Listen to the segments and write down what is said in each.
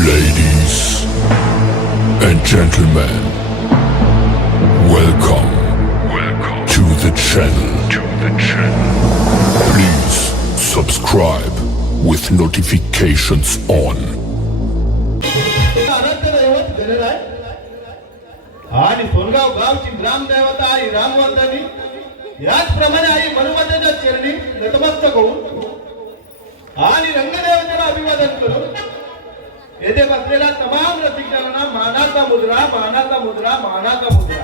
Ladies and gentlemen, welcome to the channel. Please subscribe with notifications on. आणि सोनगाव गावची ग्रामदेवता आई रामवंतानी याचप्रमाणे आई मनुमातेच्या चरणी नतमस्तक होऊन आणि रंगदेवतेला अभिवादन करून येथे बसलेल्या तमाम रसिकांना मानाचा मुद्रा मानाचा मुद्रा मानाचा मुद्रा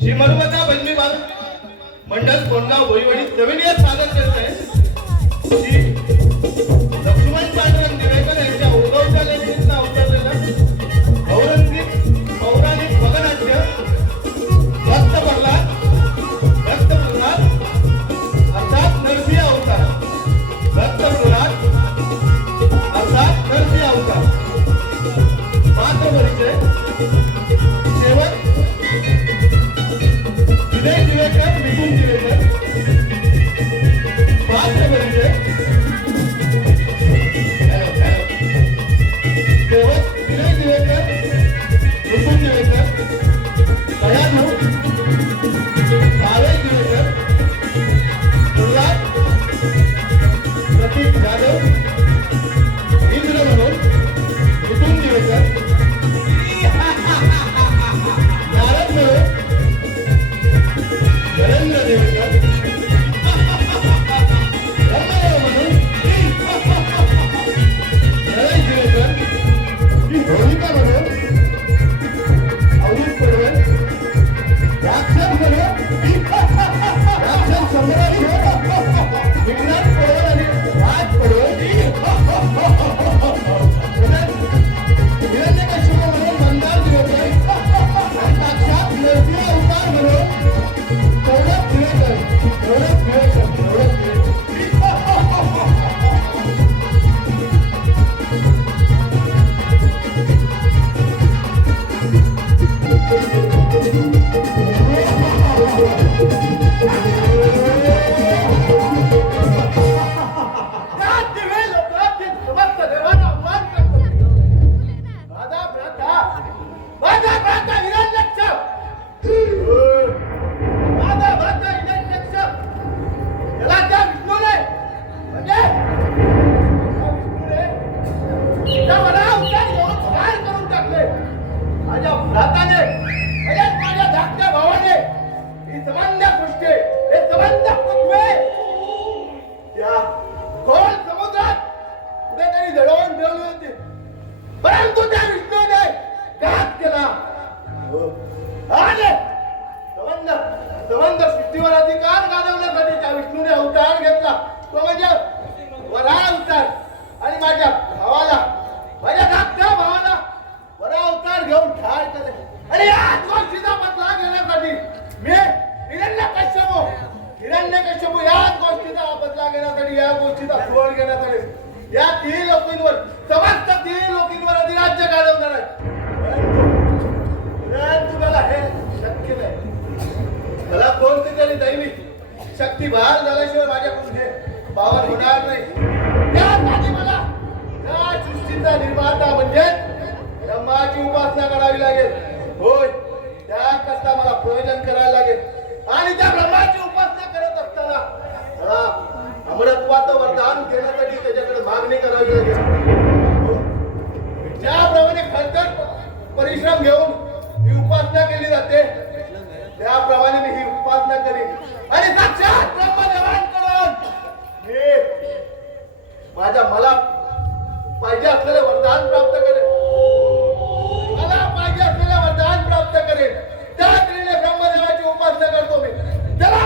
श्री मनुमाता बंदी मंडळ सोनगाव भोईवडी सविनय स्वागत करत आहे. श्री लक्ष्मण पांडुरंग दिवेकर यांच्या उगवत्या लग्नाचा अवतरलेला पौराणिक भगनाट्य भक्त प्रल्हाद अर्थात नरसिंह अवतार भक्त प्रल्हाद अर्थात नरसिंह अवतार पात्र परिचय सेवक विजय दिवेकर निपुण दिवेकर पात्र परिचय सेवक विजय दिवेकर निपुण दिवेकर दयानू भावेश दिवेकर प्रल्हाद प्रतीक जाधव इंद्र म्हणून निपुण दिवेकर नारद म्हणून नरेंद्र दिवेकर रमदेव म्हणून नरेश दिवेकर भूमिका म्हणून अवधूत पडवळ राक्षस म्हणून राक्षस सम्राट विज्ञान पडवळ आणि राज पडवळ हिरण्यकश्यप म्हणून मंदार दिवेकर आणि साक्षात नरसिंह अवतार म्हणून सौरभ दिवेकर सृष्टीवर अधिकार गाजवण्यासाठी त्या विष्णूने अवतार घेतला तो म्हणजे वरा अवतार आणि माझ्या भावाला माझ्या धाकट्या भावाला वरा अवतार घेऊन ठार केले आणि याच गोष्टीचा बदला घेण्यासाठी मी हिरण्यकश्यप याच गोष्टीचा बदला घेण्यासाठी या गोष्टीचा सोड घेण्यासाठी या तीन लोकींवर समस्त तीन लोकींवर अधिराज्य गाजवणार आहे. परंतु मला हे शक्य नाही. मला कोणती तरी दैवी शक्ती बहाल झाल्याशिवाय माझ्याकडून हे पावन होणार नाही. त्यासाठी मला या सृष्टीचा निर्माता म्हणजे ब्रह्माची उपासना करावी लागेल. होय, त्याकरता मला प्रयोजन करायला लागेल आणि त्या ब्रह्माची उपासना करत असताना अमरत्वाचं वरदान घेण्यासाठी त्याच्याकडे मागणी करावी लागेल. ज्याप्रमाणे खरतर परिश्रम घेऊन ही उपासना केली जाते त्याप्रमाणे मी ही उपासना करीन आणि साक्षात ब्रह्मदेवांकडून मी मला पाहिजे असलेले वरदान प्राप्त करेन. मला पाहिजे असलेले वरदान प्राप्त करेन. त्या तऱ्हेने ब्रह्मदेवाची उपासना करतो मी. चला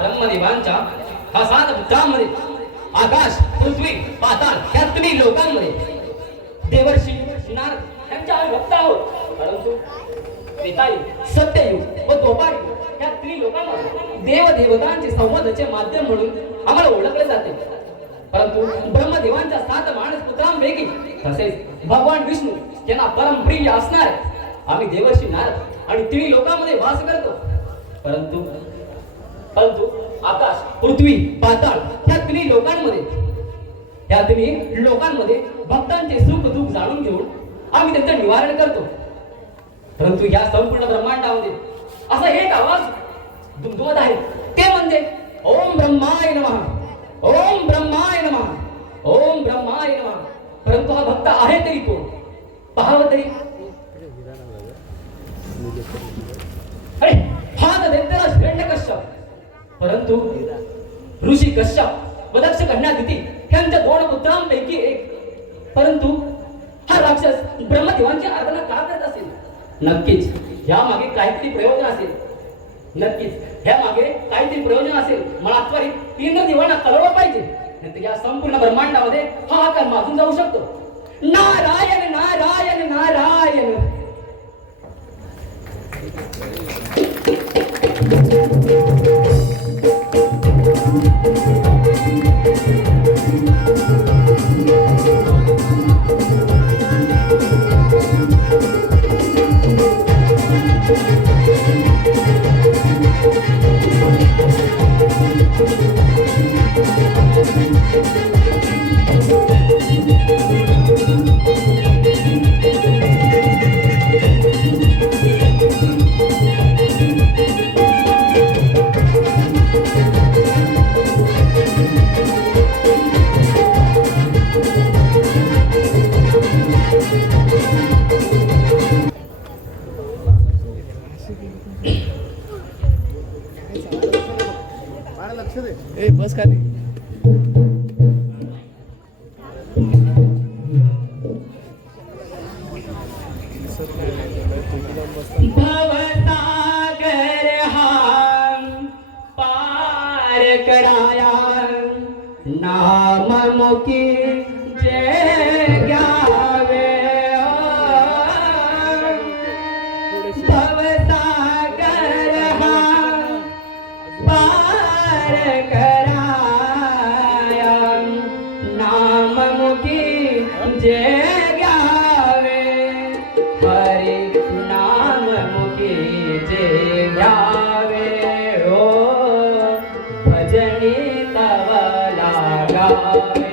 ब्रह्मदेवांच्या हा 7 पुत्रांमध्ये आकाश पृथ्वी पाताळ या तिन्ही लोकांमध्ये देवर्षी नारद यांच्या आम्ही भक्त आहोत. परंतु त्रेतायुग सत्ययुग व द्वापारयुग या तिन्ही लोकांमध्ये देव देवतांचे संवादाचे माध्यम म्हणून आम्हाला ओळखले जाते. परंतु ब्रह्मदेवांच्या 7 मानस पुत्रांपैकी तसेच भगवान विष्णू यांना परम प्रिय असणार आम्ही देवर्षी नारद आणि तिन्ही लोकांमध्ये वास करतो. परंतु आकाश पृथ्वी पाताळ या तिन्ही लोकांमध्ये भक्तांचे सुख दुःख जाणून घेऊन आम्ही त्यांचं निवारण करतो. परंतु या संपूर्ण ब्रह्मांडामध्ये असा एक आवाज दुमदुमत आहे, ते म्हणजे ओम ब्रह्माय नमः, ओम ब्रह्माय नमः, ओम ब्रह्माय नमः. परंतु हा भक्त आहे तरी कोण पाहावं तरी. अरे हा तर दैत्यराज हिरण्यकश्यप. परंतु ऋषी कश्यप व दक्ष कन्या दिती यांच्या 2 पुत्रांपैकी एक. परंतु हा राक्षस ब्रह्मदेवांची आराधना का करत असेल? नक्कीच या मागे काहीतरी प्रयोजन असेल. मला त्वरित इंद्रदेवांना कळवलं पाहिजे, नाहीतर या संपूर्ण ब्रह्मांडामध्ये हा आकार माजून जाऊ शकतो. नारायण नारायण नारायण. बस खाली. भवसागर हा पार पार कराया नाम मुकी जय घ्यावे भवसागर हा पार कराया नाम मुकी जय घ्यावे हरी नाम मुकी जय घ्यावे हो भजनी तव लागावे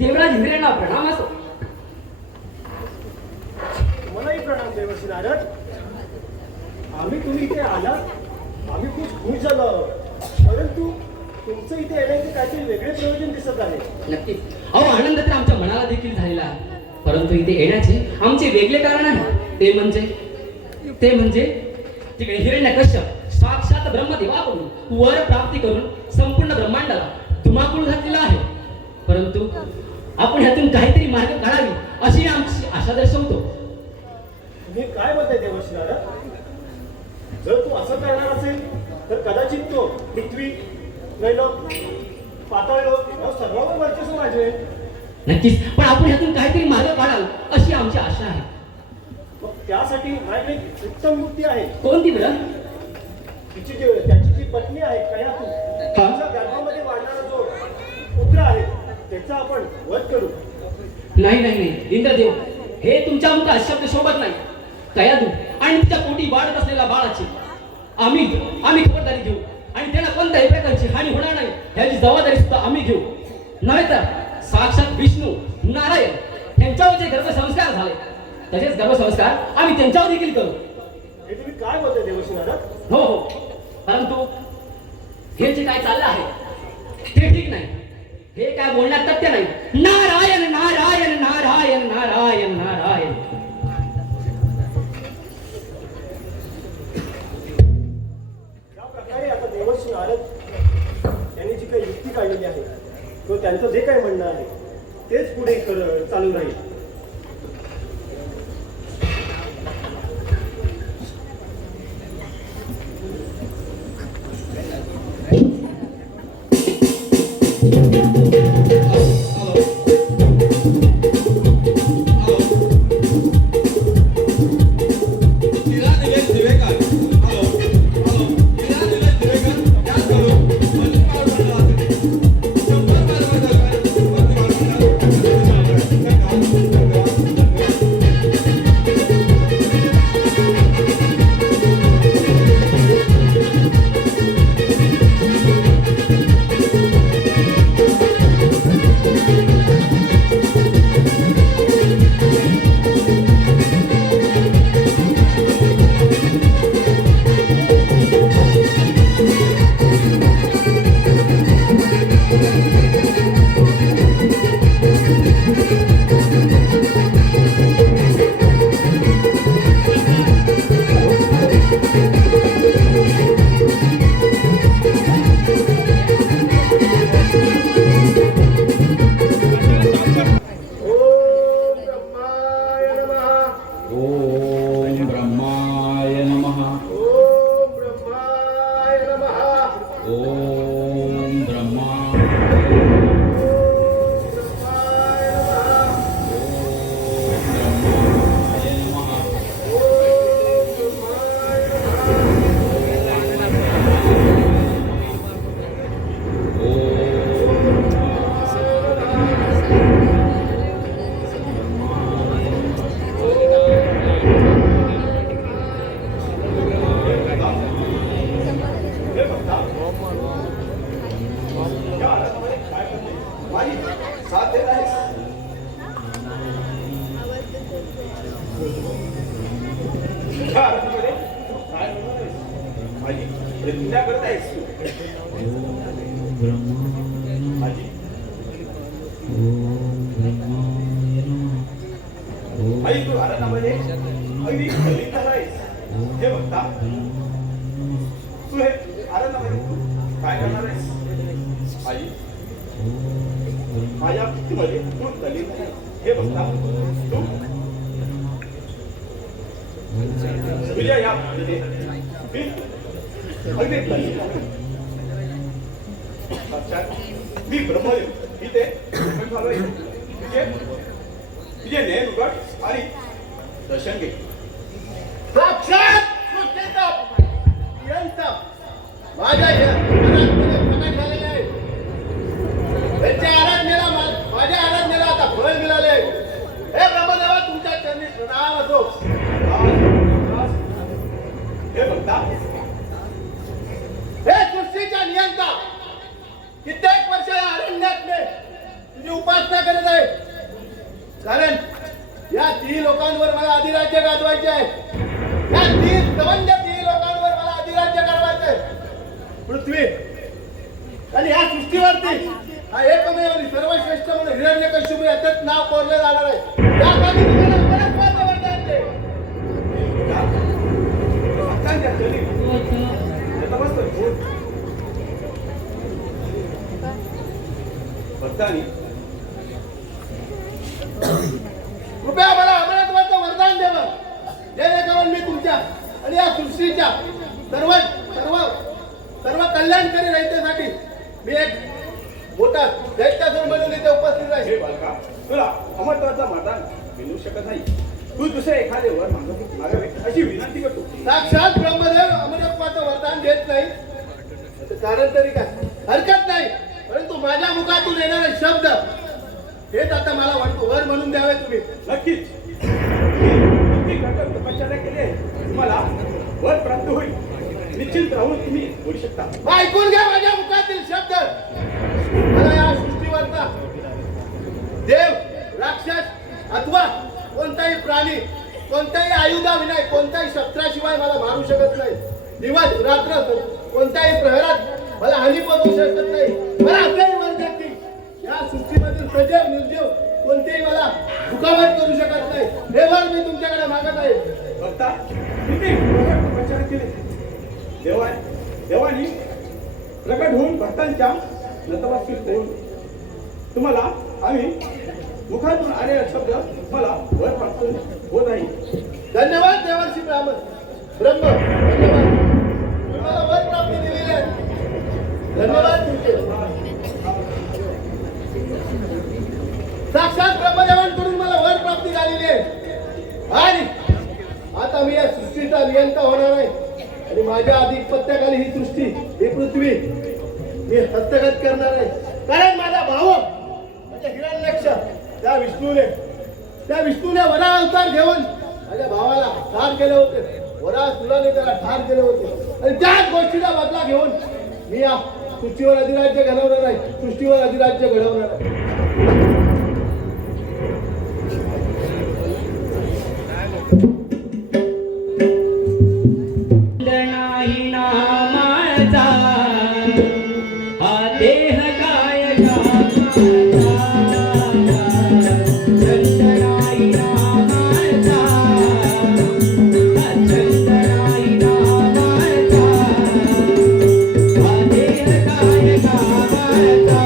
देवराज इंद्रेंना प्रणाम असो. मलाही प्रणाम देवर्षी नारद. तुम्ही इथे आला आम्ही खूप खुश झालो आहोत. परंतु तुमचं इथे येण्याचे काहीतरी वेगळे प्रयोजन दिसत आहे. नक्कीच. अहो आनंद तर आमच्या मनाला देखील झालेला आहे. परंतु इथे येण्याचे आमचे वेगळे कारण आहे. ते म्हणजे तिकडे हिरण्यकश्यप साक्षात ब्रह्मदेवाकडून वर प्राप्ती करून संपूर्ण ब्रह्मांडाला धुमाकूळ घातलेला आहे. परंतु आपण ह्यातून काहीतरी मार्ग काढावी अशी आमची आशा दर्शवतो. तुम्ही काय म्हणताय देवर्षी नारद? जर तू असं करणार असेल तर कदाचित तो पृथ्वी, नैलोक, पाताळलोक या सर्वांवर वर्चस्व वाजवेल. नक्कीच. पण आपण ह्यातून काहीतरी मार्ग काढाल अशी आमची आशा आहे. मग त्यासाठी माझ्याकडे एक उत्तम युक्ती आहे. कोणती बरं? त्याची जी पत्नी आहे कयातू, तिच्या गर्भामध्ये वाढणारा जो पुत्र आहे त्याचा आपण वध करू. नाही नाही नाही इंद्रदेव, हे तुमच्या मुखात शब्द शोभत नाही. कयादू आणि तिच्या पोटी वाढत असलेल्या बाळाची आम्ही खबरदारी घेऊ आणि त्यांना कोणत्याही प्रकारची हानी होणार नाही ह्याची जबाबदारी सुद्धा आम्ही घेऊ. नव्हे तर साक्षात विष्णू नारायण यांच्यावर जे गर्भसंस्कार झाले तसेच गर्भसंस्कार आम्ही त्यांच्यावर देखील करू. हे तुम्ही काय बोलताय देवर्षी नारद? हो हो, परंतु हे जे काय चाललं आहे ते ठीक नाही. हे काय बोलण्यात तथ्य नाही. नारायण नारायण नारायण नारायण नारायण. त्या प्रकारे आता देवर्षी नारद यांनी जी काही युक्ती काढलेली आहे किंवा त्यांचं जे काही म्हणणं आहे तेच पुढे चालू राहील. आई तू आराधामध्ये अगदी खलित आहेस. हे बघता तू हे आराधामध्ये काय करणार आहेस? आई माझ्या भक्तीमध्ये तू खलित आहे. हे बघता तू तुझ्या या भक्तीने मी अगदी खलित आहे. मी ब्रह्मदेव इथे झालोय. तुझे नयन उघड आणि दर्शन घे. साक्षात सृष्टीचा यंत्र माझ्या मनात प्रकट झालेले आहे. त्यांच्या आराधनेला माझ्या आराधनेला आता फळ मिळाले. हे ब्रह्मदेवा तुमच्या चरणी प्रणाम असो. हे बघता हे सृष्टीच्या नियंता कित्येक वर्ष या अरण्यात मी तुझी उपासना करत आहे. कारण या 3 लोकांवर मला अधिराज्य गाजवायचे आहे. या 3 लोकांवर मला अधिराज्य गाजवायचे आहे. पृथ्वी आणि या सृष्टीवरती हा एकमेव आणि सर्वश्रेष्ठ म्हणून हिरण्यकश्यप याचंच नाव कोरलं जाणार आहे. त्यासाठी तुम्हाला बरंच महत्त्व वरदान दे. भक्तांनी कृपया मला अमरत्वाचं वरदान द्यावं, जेणेकरून मी तुमच्या आणि या सृष्टीच्या सर्व सर्व सर्व कल्याणकारी रहितेसाठी मी एक मोठा दैत्यासूर म्हणून इथे उपस्थित आहे. हे बालका तुला अमरत्वाचा वरदान मिळू शकत नाही. तू दुसरे एखादे वर मागावे अशी विनंती करतो. साक्षात ब्रह्मदेव अमरत्वाचं वरदान देत नाही. कारण तरी काय हरकत नाही, परंतु माझ्या मुखातून येणारे शब्द हेच आता मला वर म्हणून द्यावे तुम्ही. नक्कीच नक्की घटक तपश्चर्या केली आहे. तुम्हाला वर प्राप्त होईल. निश्चित राहून तुम्ही बोलू शकता. ऐकून घ्या माझ्या मुखातील शब्द. मला या सृष्टीवरचा देव, राक्षस अथवा कोणताही प्राणी, कोणत्याही आयुधाविनाय, कोणत्याही शस्त्राशिवाय मला मारू शकत नाही. दिवस रात्र कोणत्याही प्रहरात मला हानी पोहोचू शकत नाही. मला आपल्याही म्हणतात की या सृष्टीमधील सजीव निर्जीव कोणतेही मला दुखापत करू शकत नाही. हे वर मी तुमच्याकडे मागत आहे. बघता किती तपश्चर्या केली. देवानी प्रकट होऊन भक्तांच्या नतमस्तक होऊन तुम्हाला आम्ही मुखातून आलेला शब्द तुम्हाला वर प्राप्त होत आहे. धन्यवाद देवर्षी ब्राह्मण ब्रह्म. धन्यवाद, तुम्हाला वर प्राप्ती दिलेली आहे. धन्यवाद तुमचे. साक्षात ब्रह्मदेवांकडून मला वर प्राप्ती झालेली आहे आणि आता मी या सृष्टीचा नियंता होणार आहे आणि माझ्या अधिपत्याखाली ही सृष्टी, ही पृथ्वी मी हस्तगत करणार आहे. कारण माझा भाऊ म्हणजे हिरण्यक्ष त्या विष्णूने वरा अवतार घेऊन माझ्या भावाला ठार केले होते. वरा सुराने त्याला ठार केले होते आणि त्याच गोष्टीचा बदला घेऊन मी या सृष्टीवर अधिराज्य घडवणार आहे. सृष्टीवर अधिराज्य घडवणार आहे. नाही नामाचा हा देह काय कामाचा. छंद नाही नामाचा, हा छंद नाही नामाचा, हा देह काय कामाचा.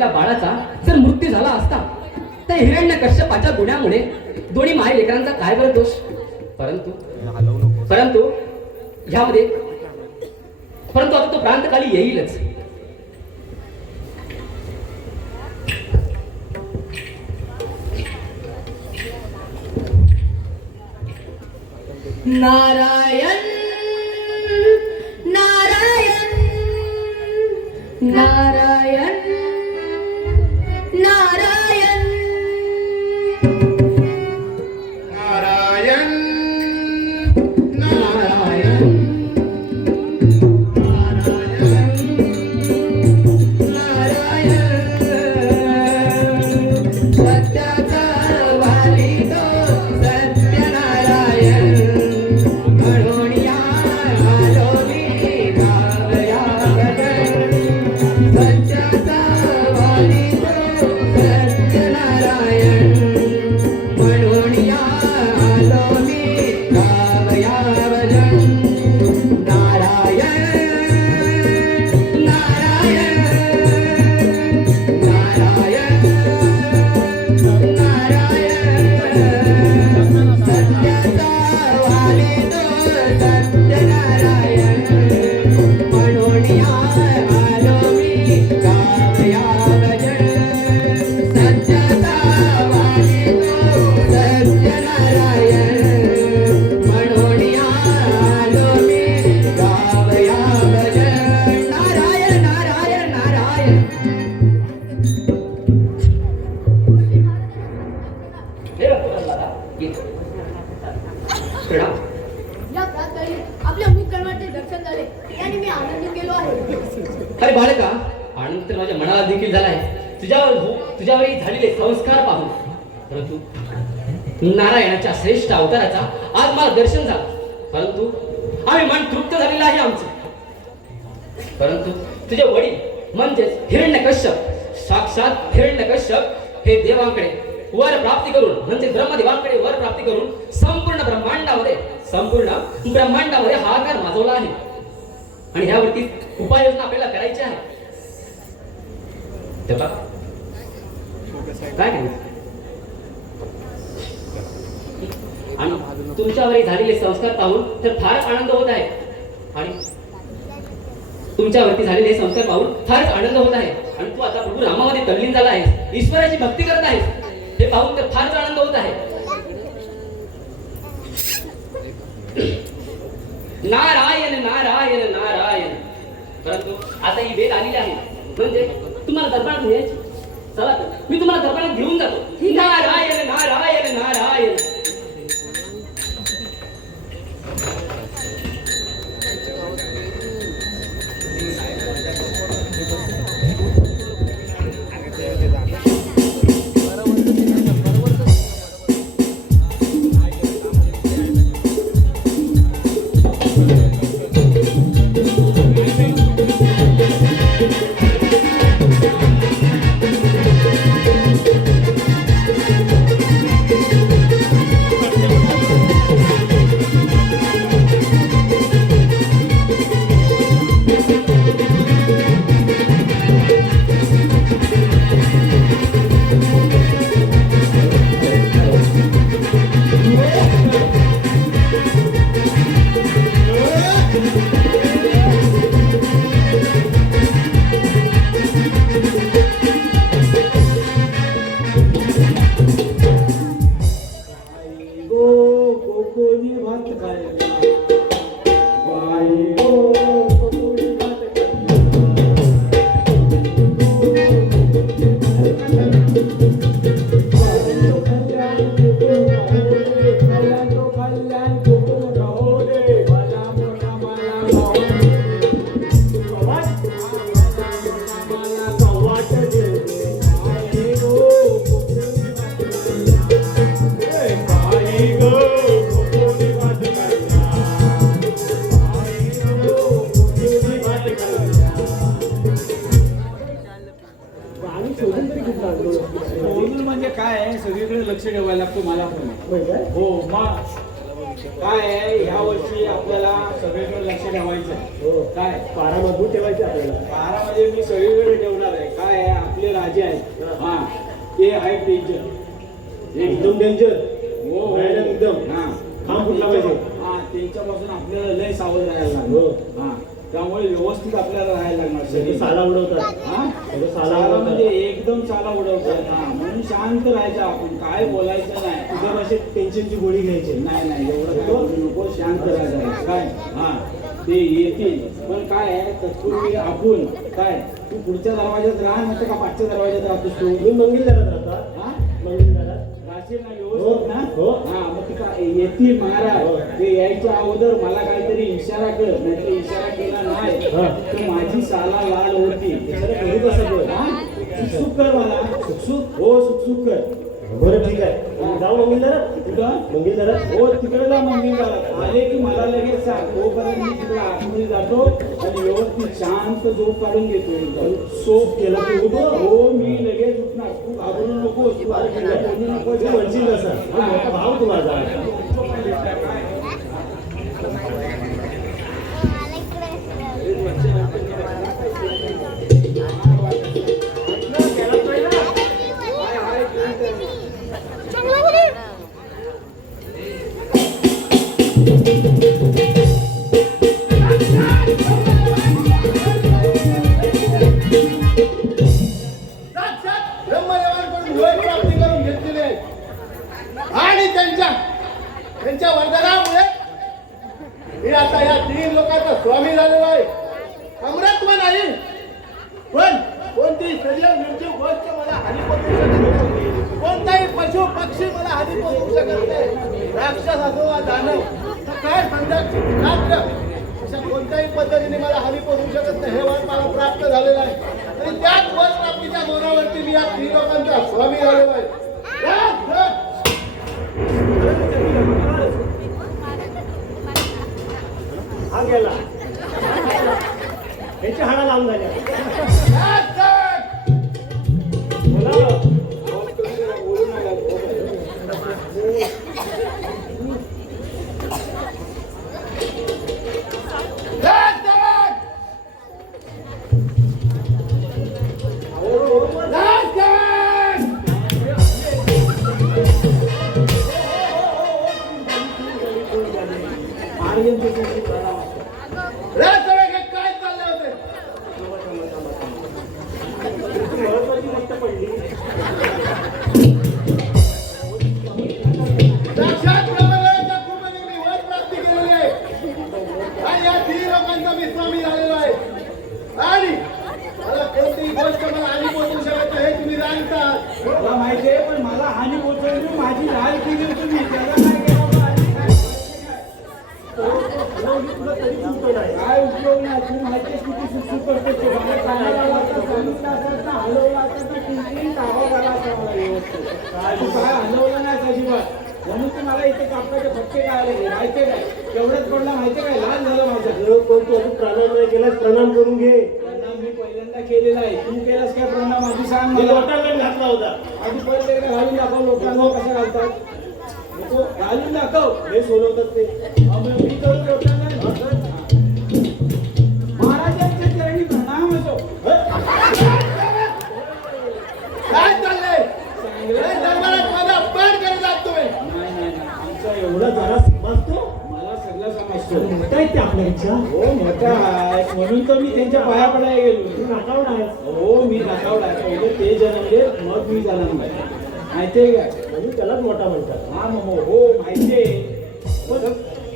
झालेल्या बाळाचा जर मृत्यू झाला असता तर हिरण्यकश्यपाच्या गुन्ह्यामुळे दोन्ही माय लेकरांचा काय बरं दोष? परंतु ह्यामध्ये आता तो प्रांतकाली येईलच. नारायण नारायण नारायण नारायण नारायण नारायण सत्याचा वाली तो सत्यनारायण म्हणून या आलो मी गावया भजन. सत्याचा वाली तो सत्यनारायण म्हणून या आलो मी गावया भजन. नारायण नारायण नारायण सत्याचा वाली तो सत्यनारायण म्हणून या आलो मी गावया भजन. सत्याचा वाली तो सत्यनारायण म्हणून या आलो मी गावया भजन. नारायण नारायण नारायण. हे बघ, दादा, ये. प्रणाम. या प्रातकाळी आपल्या मुखकर्माचे दर्शन झाले याने मी आनंद केलो आहे. अरे बाळका, आनंद तर माझ्या मनाला देखील झालाय तुझ्यावरही झालेले संस्कार पाहून. परंतु नारायणाच्या श्रेष्ठ अवताराचा आज मला दर्शन झालं. परंतु आम्ही मन तृप्त झालेलं आहे आमचं. परंतु तुझे वडील म्हणजेच हिरण्यकश्यप, साक्षात हिरण्यकश्यप हे देवांकडे वर प्राप्ती करून म्हणजे ब्रह्मदेवांकडे वर प्राप्ती करून संपूर्ण ब्रह्मांडामध्ये हाहाकार माजवला आहे. आणि ह्यावरती उपाययोजना आपल्याला करायची आहे. तेव्हा काय करायचं? आणि तुमच्यावरही झालेले संस्कार पाहून तर फारच आनंद होत आहे. आणि तुमच्यावरती झालेले संस्कार पाहून फारच आनंद होत आहे. आणि तू आता प्रभू रामामध्ये तल्लीन झाला आहेस, ईश्वराची भक्ती करत आहेस, हे पाहून तर फारच आनंद होत आहे. नारायण नारायण नारायण. परंतु आता ही वेळ आलेली आहे म्हणजे तुम्हाला दर्पणात घ्यायची. चला तर मी तुम्हाला दर्पणात घेऊन जातो. नारायण नारायण नारायण. म्हणजे काय आहे, सगळीकडे लक्ष ठेवायला लागतो मला पण. हो मा काय आहे ह्या वर्षी आपल्याला सगळीकडे लक्ष ठेवायचं आहे. हो काय पारा मजबूत ठेवायचे आपल्याला. बारामध्ये मी सगळीकडे ठेवणार आहे. काय आहे आपले राजे आहेत हा ते आहेत टीचर एकदम डेंजर. हो भयानक एकदम. हा खांब फुटला पाहिजे. हा त्यांच्यापासून आपल्याला लय सावध राहायला लागणार. हो. हा त्यामुळे व्यवस्थित आपल्याला राहायला लागणार. सगळे सगळे साला उडवतात. हा सगळे साला सालामध्ये उडवतात. एकदम चाला उडवतात. हा म्हणून शांत राहायचं आपण काय बोलायचं नाही. तुझ्या भाषेत टेन्शनची गोळी घ्यायची. नाही एवढं काय बोलू नको. शांत राहायचं काय हा ते येतील पण काय आहे तत्पूर्वी आपण काय तू पुढच्या दरवाज्यात राहा नाही का पाचच्या दरवाज्यात राहतोस तू. मी मंगलदारात राहतात. हा मंगलदारात. राशील ना व्यवस्थित ना हो. हा मग ती काय येतील हो. महाराज ते यायच्या अगोदर मला काहीतरी इशारा कर नाहीतर इशारा केला नाही हा. तर माझी साला लाल होती. इशारा करू कसं कर? हा सुखसुख कर मला. सुखसुख? हो सुखसुख कर. बरं ठीक आहे. जाऊ मंगलदारात. कुठं मंगलदारात. हो तिकडे जा मंदिरात आले की मला लगेच सांग. तोपर्यंत मी तिकडे आतमध्ये जातो आणि व्यवस्थित शांत झोप काढून घेतो एकदम. सोप केला की उठो. हो मी लगेच उठणार. तू घाबरू नकोस. तू बरं ठीक आहे. बोलू नकोस. तू म्हणशील तसं. हा, मोठा भाव तू माझा. साक्षात ब्रह्मदेवांकडून वर प्राप्ती करून घेतलेली आहे आणि त्यांच्या वरदानामुळे मी आता या 3 लोकांचा स्वामी झालेलो आहे. अमृतमन नाही पण कोणती शरीर निर्जीव गोष्ट मला हानी पोचवू शकत नाही. कोणताही पशु पक्षी मला हानी पोचवू शकत नाही. राक्षस असो वा दानव सकाळ संध्याकाळ रात्र अशा कोणत्याही पद्धतीने मला हानी पोचवू शकत नाही. हे वर मला प्राप्त झालेलं आहे आणि त्याच वर प्राप्तीच्या जोरावरती मी या 3 लोकांचा स्वामी झालेलो आहे. हा गेला. याची हाडा लावून झाल्या. बोला. बोलू नका. काय चालले होते? महत्वाची गोष्ट पडली. साक्षात ब्रह्मदेवाच्या कृपेने मी वर प्राप्ती केलेली आहे आणि या 3 लोकांचा मी स्वामी झालेलो आहे आणि मला कोणतीही गोष्ट मला हानी पोचवू शकत नाही हे तुम्ही जाणता. मला माहिती आहे पण मला हानी पोचवली माझी लाल केली तुम्ही त्याला काय केलं तुला तरी चिंता नाही. काय उपयोग नाही. तू माहिती किती सुखसुख करतो तो. मला कानाला लावता, सांगितलं असतं ना, हलवलं असतं ना, किंचित आवाज आला असता मला व्यवस्थित. तू काय हलवलं नाही अजिबात. म्हणून तू मला इथे कापडाचे फटके काय आले माहितीये काय तेवढंच पडलं माहितीये काय लाल झालं माझं. जर कोण तू अजून प्रणाम नाही केलास प्रणाम करून घे. प्रणाम मी पहिल्यांदा केलेला आहे. तू केलास काय प्रणाम आधी सांग मी मला. लोटांगण घातला होता. आधी पहिले एकदा घालून दाखव. लोकांना कसं घालतात नको घालून दाखव. हे सोडवतात ते. मी करू लोकांना महाराजांच्या चरणी प्रणाम असो. काय चाललंय? हे दरबारात माझा अपमान करत आहात तुम्ही. नाही आमचा एवढा एवढा जरा समजतो. मला सगळं समजतो. मोठा आहे ते आपल्यापेक्षा. हो मोठा आहे म्हणून तर मी त्यांच्या पाया पडायला तू गेलो. नाकावड आहेस. हो मी दाखवला पहिले ते जन्मले मग मी जन्मलाय माहितीये काय. म्हणून त्यालाच मोठा म्हणतात. हा मग हो माहितीये.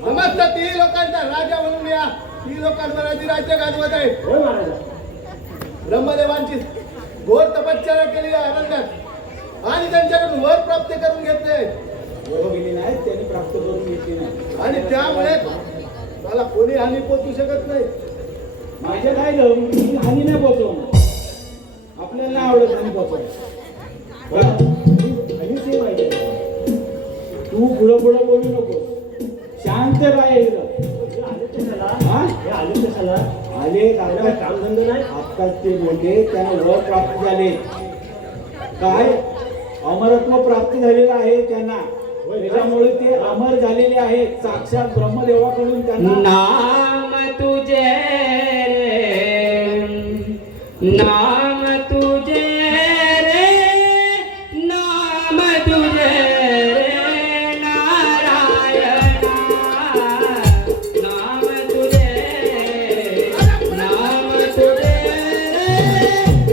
समस्त 3 लोकांचा राजा म्हणून या 3 लोकांवर राज्य गाजवत आहे. होय महाराजा. ब्रह्मदेवांची घोर तपश्चर्या केली आहे अरण्यात आणि त्यांच्याकडून वर प्राप्त करून घेतले बरोबर गेली नाही त्यांनी प्राप्त करून घेतली नाही आणि त्यामुळे मला कोणी हानी पोचू शकत नाही. माझ्या काय जाऊन मी हानी नाही पोचवणार. आपल्याला नाही आवडत हानी पोचवायला. आणि ते माहिती आहे. तू पुढं पुढं बोलू नको. शांत राह एकदम. हे आले कशाला? हा? हे आले कशाला? आले त्याला काय कामधंदे नाही. आत्ताच ते बोलले त्यांना वर प्राप्त झाले. काय अमरत्व प्राप्त झालेलं आहे त्यांना. त्याच्यामुळे ते अमर झालेले आहेत साक्षात ब्रह्मदेवाकडून त्यांना नाम तुझे रे नाम तुझे रे नाम तुझे रे नारायण नाम तुझे नाम तुझे रे नाम तुझे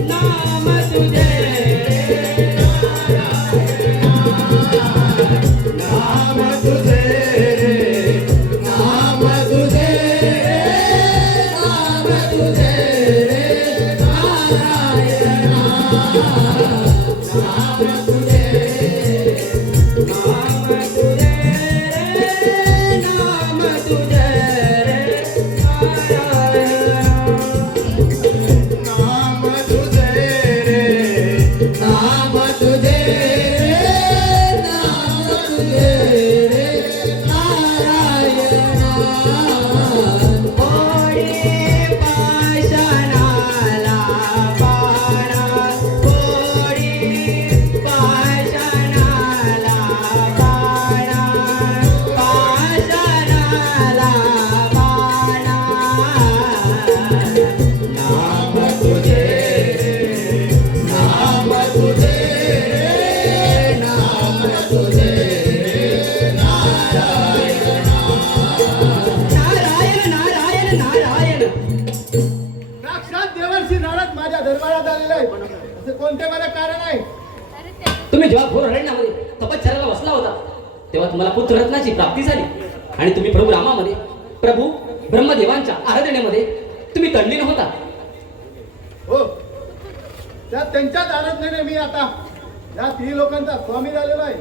नाम तुझे नाम तुझे नाम तुझे नारायण नाम तुझे नाम तुझे नाम तुझे नाम तुझे नाम तुझे साक्षात देवर्षी नारद माझ्या दरबारात आलेला आहे असे कोणते मला कारण आहे? तुम्ही जेव्हा घोर अरण्यामध्ये तपश्चर्याला बसला होता तेव्हा तुम्हाला पुत्ररत्नाची प्राप्ती झाली आणि तुम्ही प्रभू रामामध्ये प्रभू ब्रह्मदेवांच्या आराधनेमध्ये तुम्ही तल्लीन होता. हो त्या त्यांच्याच आराधनेने मी आता या 3 लोकांचा स्वामी झालेलो आहे.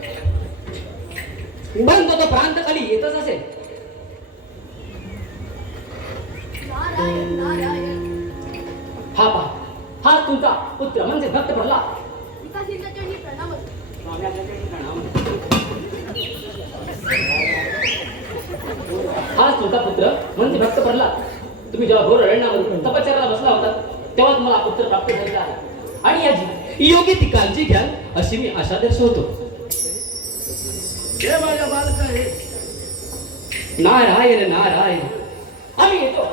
परंतु तो प्रांत खाली येतच असेल. नारायण नारायण हा पहा हा तुमचा पुत्र म्हणजे भक्त पडला. विकासींचा चरणी प्रणाम असो. हा तुमचा पुत्र म्हणजे भक्त पडला. तुम्ही जेव्हा घोर अरण्यामध्ये तपश्चर्याला बसला होता तेव्हा तुम्हाला पुत्र प्राप्त झालेला आहे आणि याची योग्य ती काळजी घ्याल अशी मी आशा दर्शवतो. हे माझ्या बालका हे नारायण नारायण आम्ही येतो.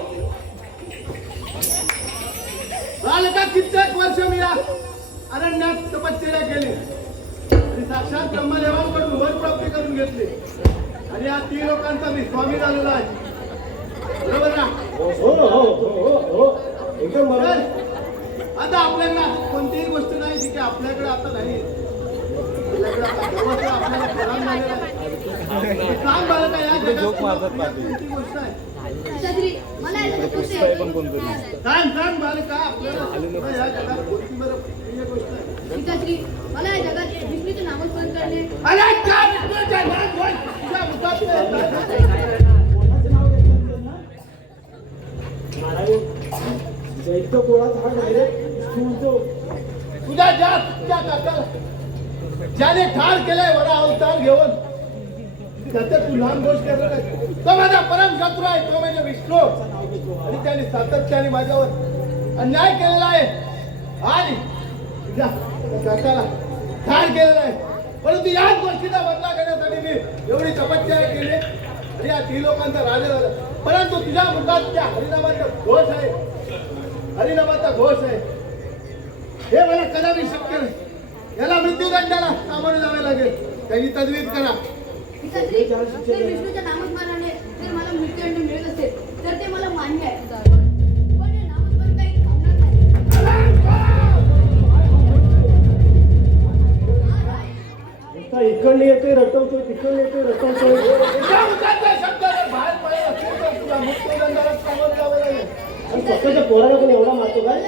बालका कित्येक वर्ष मी या अरण्यात तपश्चर्या केली आणि साक्षात ब्रह्मदेवांकडून वर प्राप्ती करून घेतली आणि या 3 लोकांचा मी स्वामी झालेला आहे. बरोबर ना? हो हो हो हो हो एकदम बरोबर. तर आता आपल्याला कोणतीही गोष्ट नाही जी की आपल्याकडे आता नाही. आपल्याकडे आता देवाचं आपल्याला प्रदान झालेलं आहे. सांग बालका या जगात कोणती गोष्ट आहे? पिताश्री, मला या जगात पुत्र यायचं. सांग बालका आपल्याला या जगात कोणती बरं प्रिय गोष्ट आहे? पिताश्री, मला या जगात विष्णूचे नामस्मरण करणे. अरे काय विष्णूच्या नाम बोल. तुझ्या मुखात नाही. कोणाचं नाव घेतलं ना नारायण दैत्य गोळात हा डायरेक्ट सुरतो. तुझ्या त्या काकाला ज्याने ठार केलाय वरा अवतार घेऊन त्याचे तू लहान गोष्ट करत आहे. तो माझा परम शत्रू आहे. तो म्हणजे विष्णू आणि त्याने सातत्याने माझ्यावर अन्याय केलेला आहे आणि तुझ्या काकाला ठार केलेला आहे. परंतु याच गोष्टीचा बदला घेण्यासाठी मी एवढी तपश्चर्या केली आणि या 3 लोकांचा राजा झाला. परंतु तुझ्या मुखात त्या हरिनामाचा घोष आहे. हरिनामाचा घोष आहे हे मला कदापि शक्य नाही. याला मृत्यूदंडाला सामोरे जावे लागेल. त्याची तजवीज करा. पिताश्री, जर विष्णूच्या नामस्मरणाने जर मला मृत्यूदंड मिळत असेल तर ते मला मान्य आहे. पण हे नामस्मरण काही थांबणार नाही. आता इकडनं येतोय रटवतोय तिकडनं येतोय रटवतोय. तुझ्या मुखातला शब्द जर बाहेर पडला असेल तर तुला मृत्यूदंडाला सामोरे जावे लागेल. आणि स्वतःच्या पोराला पण एवढा मारतो काय? तर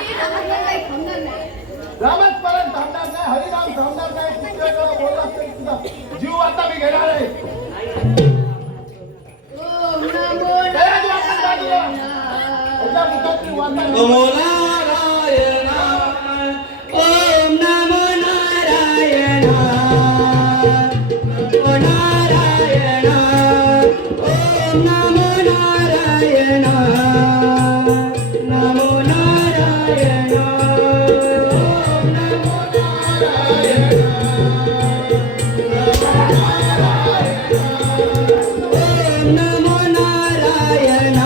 हे नामस्मरण काही थांबणार नाही. रामस्मरण थांबणार नाही. हरिनाम थांबणार नाही. पुस्तकाला बोलला असेल तुझा जीव आता मी घेणार आहे. ओम नमो त्याला जीव आपण टाकूया. नारायणाय. त्याच्या मुखातली वाचा नमो नारायण ओम नमो नारायण नमो नारायण ओम नमो नारायण नमो नारायण ओम नमो नारायण नमो नारायण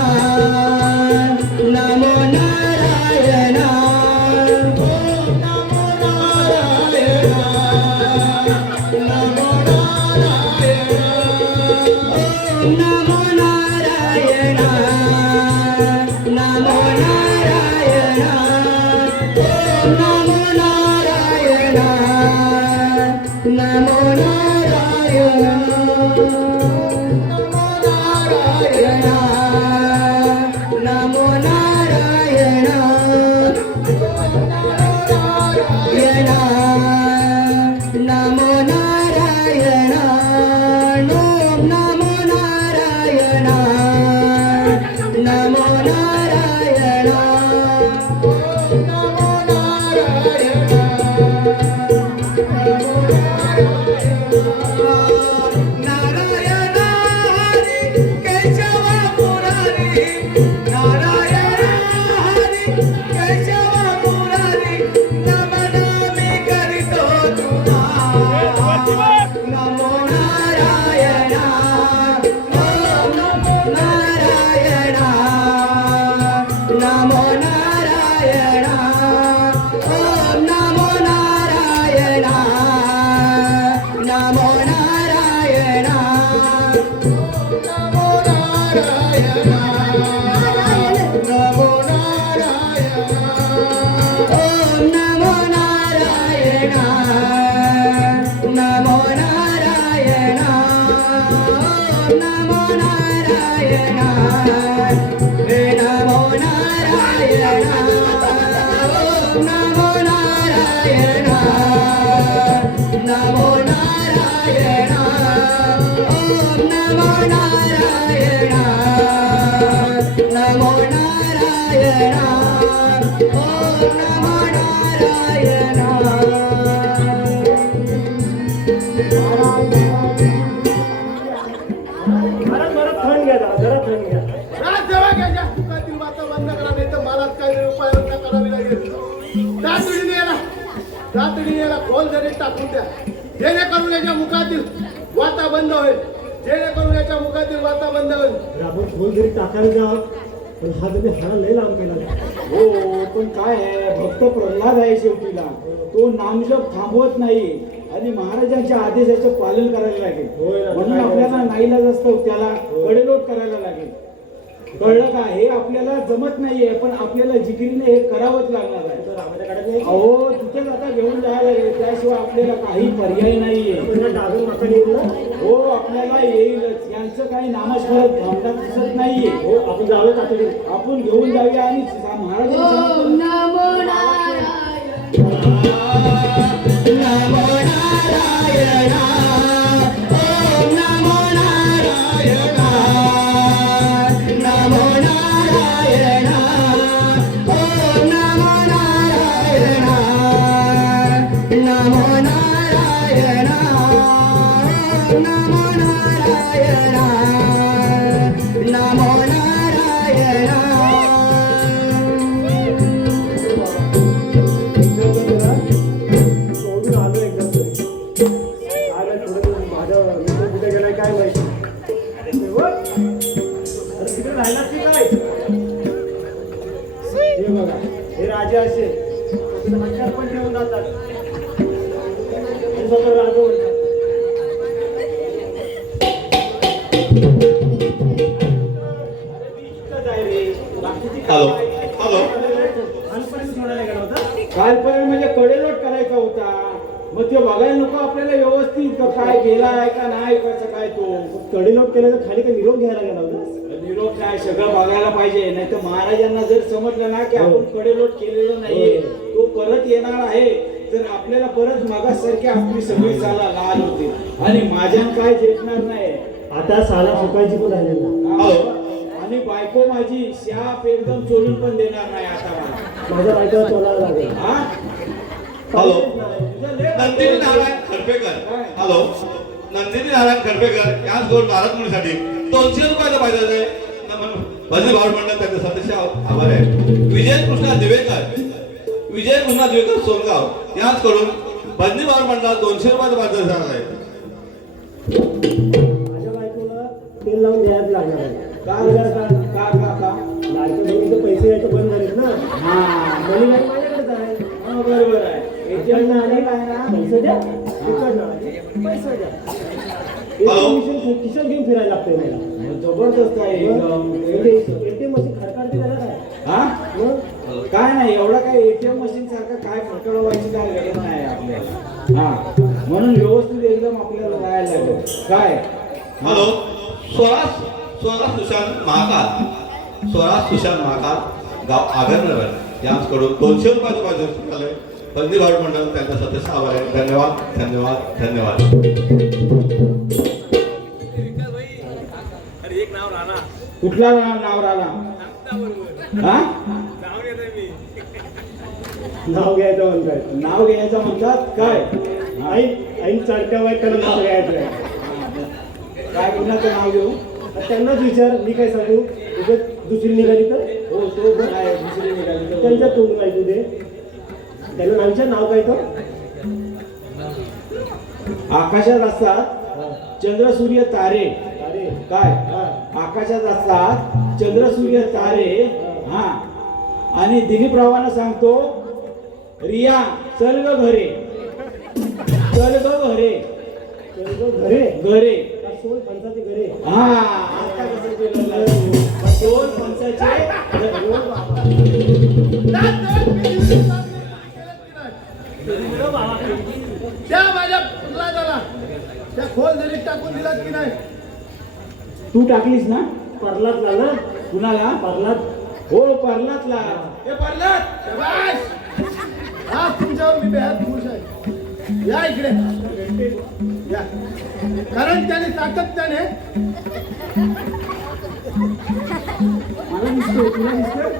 नमो नारायण नमो नारायण नमो नारायण नमो नारायण नमो नारायण नमो नारायण नमो नारायण नमो नारायण नमो नारायण नारायण हरी केशव मुरारी नारायण हरी केशव मुरारी नमन मी करीतो तुला नमो नारायण नमो नारायण नमो नारायण नमो नारायण नमो नारायण नमो नारायण नमो नारायण नमो नारायण हे नमो नारायण नमो नारायण नमो नारायण नमो नारायण नमो नारायण नमो नारायण जरा थंड घ्या जरा थंड घ्या रात जेव्हा घ्यायच्या मुखातील वाचा बंद करा नाही तर मला काही उपाययोजना करावी लागेल. तातडीने याला खोल दरीत टाकून द्या जेणेकरून याच्या मुखातील वाता बंद होईल जेणेकरून याच्या मुखातील वाता बंद होईल. आपण खोल जरी टाकायला जा पण हा तुम्ही हा लय लांब केला हो पण काय आहे भक्त प्रल्हाद आहे शेवटीला तो नामजप थांबवत नाही आणि महाराजांच्या आदेशाचं पालन करायला लागेल होय ना. म्हणून आपल्याला नाईलाज असतो त्याला कडेलोट करायला लागेल. कळलं का हे आपल्याला जमत नाहीये पण आपल्याला जिकिरीने हे करावंच लागणार आहे. तर आम्हाला कडे अहो तिथेच आता घेऊन जायला लागेल त्याशिवाय आपल्याला काही पर्याय नाहीये. डागर माता येईल ना हो आपल्याला येईलच यांचं काही नामस्मरण थांबण्यात दिसत नाहीये. हो आपण जाऊया तातडीने आपण घेऊन जाऊया आणि महाराजांनी नमो नारायण नमो नारायण नमो नारायण नमो नारायण नमो नारायण नमो नारायण नमो नारायण नमो नारायण सोडून आलो एकदा तरी. आलं थोडं माझं मित्र कुठे गेलाय काय माहिती. अरे तिकडे राहिलात की काय हे बघा हे राजे असे हत्यार पण ठेवून जातात हे स्वतः राजा म्हणतात. अरे मी इथंच आहे रे. बाकीची हॅलो. काय? हॅलो. लहानपणी सोडायला गेला होता. कालपर्यंत म्हणजे कडेलोट करायचा होता मग ते बघायला नको आपल्याला व्यवस्थित का काय गेलाय का नाही कसं काय तो कडेलोट केलं तर खाली काय निरोप घ्यायला गेला होता. निरोप काय सगळं बघायला पाहिजे नाही तर महाराजांना जर समजलं ना की आपण कडेलोट केलेलं नाहीये तो परत येणार आहे तर आपल्याला परत मागासारखी आपली सगळी चाला लाल होते आणि माझ्या काय झेपणार नाही. आता साला सुकायची पण राहिलेली नाही. हॅलो. आणि बायको माझी शाप एकदम चोरून पण देणार नाही आता मला. माझ्या बायकोला तोलायला लागेल. हा? हॅलो. तुझं लय- नंदिनी नारायण खडपेकर. हॅलो. नंदिनी नारायण खडपेकर याच दोन बारातमुळीसाठी 200 रुपयाचा फायदा आहे. भजनी भाव मंडळ त्यांचे सदस्य आभार आहे. विजय कृष्णा दिवेकर सोनगाव याच कडून भजनी भाव मंडळात 200 रुपयाचा फायदा देणार आहे. माझ्या बायकोला तेल लावून द्यायला लागणार आहे. का लाडक्या बहिणीचे पैसे यायचे बंद झालेत ना. मनी बँक माझ्याकडेच आहे. बरोबर आहे. ATM आले काय ना पैसे द्या, तिकडनं आले, पैसे द्या. किशन घेऊन फिरायला लागतंय मला. जबरदस्त आहे एकदम. ATM मशीन खडकाडते त्याला काय? हा मग काय नाही एवढं काय ATM मशीन सारखं काय फटकळवायची काय गरज नाही आपल्याला. हा म्हणून व्यवस्थित एकदम आपल्याला राहायला लागेल. काय हॅलो, स्वराज सुशांत महाकाल गाव आगरनगर यांच्याकडून 200 रुपयाचं पारितोषिक झालंय. बंदी भाऊ मंडळ त्यांचा सदस्य आभार आहे. धन्यवाद धन्यवाद धन्यवाद. कुठला नाव राहिला? हा नाव घ्यायचं म्हणताय. नाव घ्यायचं म्हणतात काय? आई चढत्या वय त्याला नाव घ्यायचं आहे. काय कुणाचं नाव घेऊ? त्यांनाच विचार, मी काय सांगू. उगाच दुसरी निघाली तर हो तो पण आहे. दुसरी निघाली तर त्यांच्या तोंड ऐकू दे. त्यांना नावच्या नाव काय तो? आकाशात असतात चंद्र सूर्य तारे. अरे काय आकाशात असतात चंद्र सूर्य तारे. हा आणि दिलीप रावांना सांगतो रिया चल ग घरे, चल ग घरे, घरे घरे. सोल पंचाचे घरे. हा आता कसं केलं? दोन पंचाचे त्या माझ्या प्रल्हादाला त्या खोल दरीत टाकून दिलात की नाही? तू टाकलीस ना? परलातला ना? कुणाला? परलात. हो परलातला. ए परलात शाबास! आज तुमच्यावर मी बेहद खुश आहे. या इकडे या. कारण त्याने सातत्याने मला दिसतोय, तुला दिसतोय?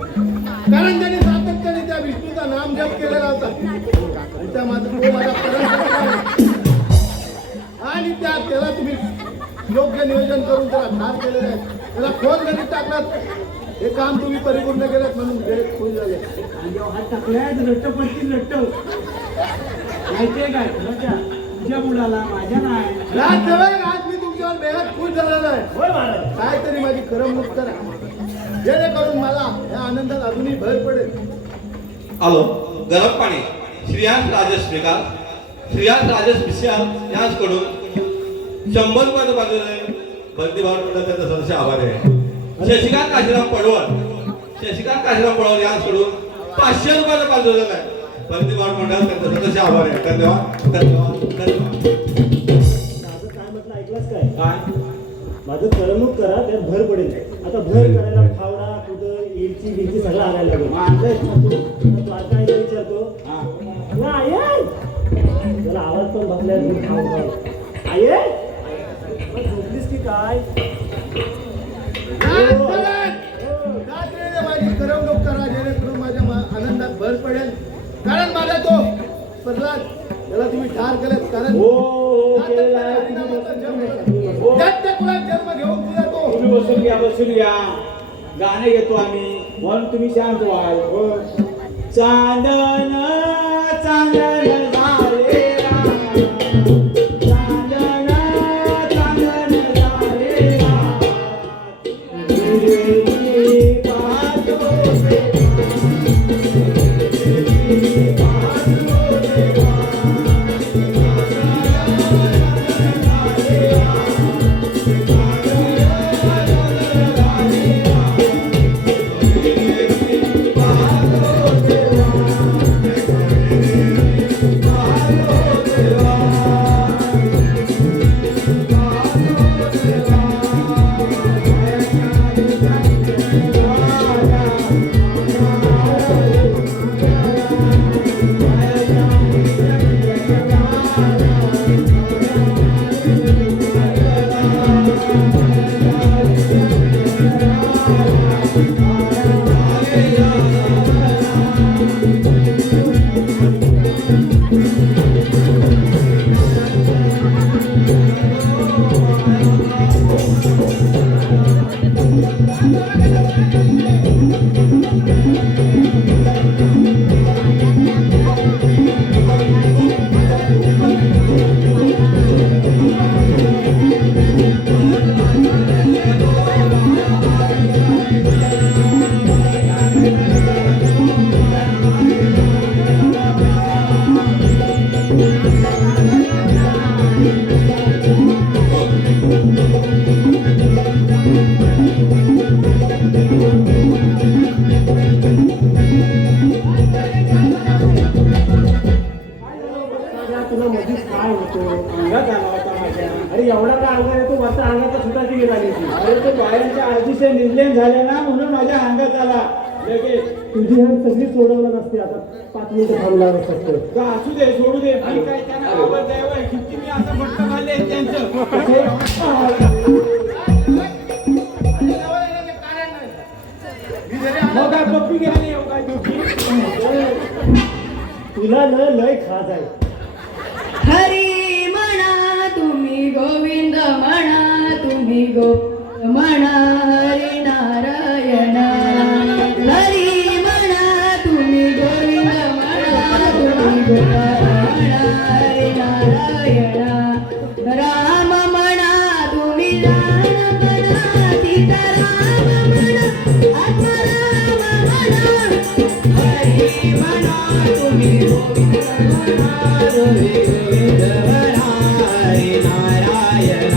कारण त्याने सातत्याने त्या विष्णूचा नाम जप केलेला होता आणि त्या तो माझा परम आणि त्याला तुम्ही योग्य नियोजन करून त्याला ठार केलेलं आहे. त्याला खोल नदीत टाकलात. हे काम तुम्ही परिपूर्ण केलं म्हणून खुश झाले. हात टाकलाय रट्ट पडतील रट्ट. माहितीये काय तुझ्या मुलाला माझ्या नाही. आज मी तुमच्यावर बेहद खुश झालेलो आहे. होय महाराज. काहीतरी माझी करमणूक करा जेणेकरून मला या आनंदात अजूनही भर पडेल. हॅलो, गरम पाणी श्रीयांश राजेश श्रीकांत, श्रीयांश राजेश मिश्याल यांच्याकडून 100 रुपयाचं पारितोषिक आहे. बंदी भाऊ मंडळ त्यांचा सदस्य आभारी आहे. शशिकांत काशीराम पडवळ यांच्याकडून 500 रुपयाचं पारितोषिक आहे. बंदी भाऊ मंडळ त्यांचा सदस्य आभारी आहे. धन्यवाद धन्यवाद धन्यवाद. माझं काय म्हटलं ऐकलंच काय? काय माझं करमणूक करा, त्यात भर पडेल. आता भर करायला फावडा कुठं इलची बिलची सगळं आणायला लागेल. आणलंयस ना तू? द्वारकाईला विचारतो. हा ना आये जरा आवाज पण बसल्या आये झोपलीस की काय? रात्रीने माझी करमणूक करा जेणेकरून माझ्या आनंदात भर पडेल. कारण माझा तो प्रल्हाद त्याला तुम्ही ठार केलं. कारण हो केलेला आहे. त्यात कुळात जन्म घेऊन तुझा तो तुम्ही बसून घ्या. गाणे घेतो आम्ही म्हणून तुम्ही शांत व्हाल. हो. चांदन चांदन झाले चांदन चांदन झाले तो वरचा अंगाचा सुटाची गेला नाही अरे तो बायांच्या अतिशय निर्लय झाले ना म्हणून माझ्या अंगात आला लगेच तुझी हर सगळी सोडवलं नसते आता 5 मिनिटं थांबू लागत असतं का असू दे सोडू दे मी काय त्यांना बाबत द्यावं किती मी असं फटका खाल्ले त्यांचं मग काय पप्पी घ्यायला येऊ काय तुला न लय खात आहे हरी म्हणा तुम्ही गोविंद म्हणा तुम्ही गो म्हणा हरी नारायण हरी म्हणा तुम्ही गोविंद म्हणा तुम्ही गोपाळ म्हणा हरी नारायण राम म्हणा तुम्ही राम म्हणा सीताराम म्हणा आत्माराम म्हणा हरी म्हणा तुम्ही गोविंद म्हणा तुम्ही गोविंद म्हणा हरी नारायण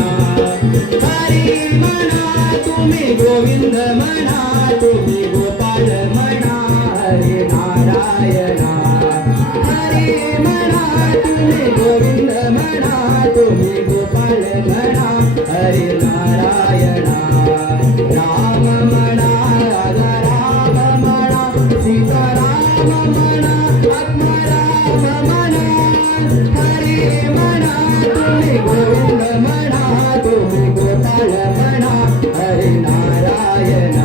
हरी म्हणा तुम्ही गोविंद म्हणा तुम्ही गोपाळ म्हणा हरी नारायण हरी म्हणा तुम्ही गोविंद म्हणा तुम्ही गोपाळ म्हणा हरी नारायण राम म्हणा राम म्हणा सीताराम म्हणा आत्माराम म्हणा हरी म्हणा तुम्ही गोविंद म्हणा तुम्ही गोपाळ म्हणा हरी नारायण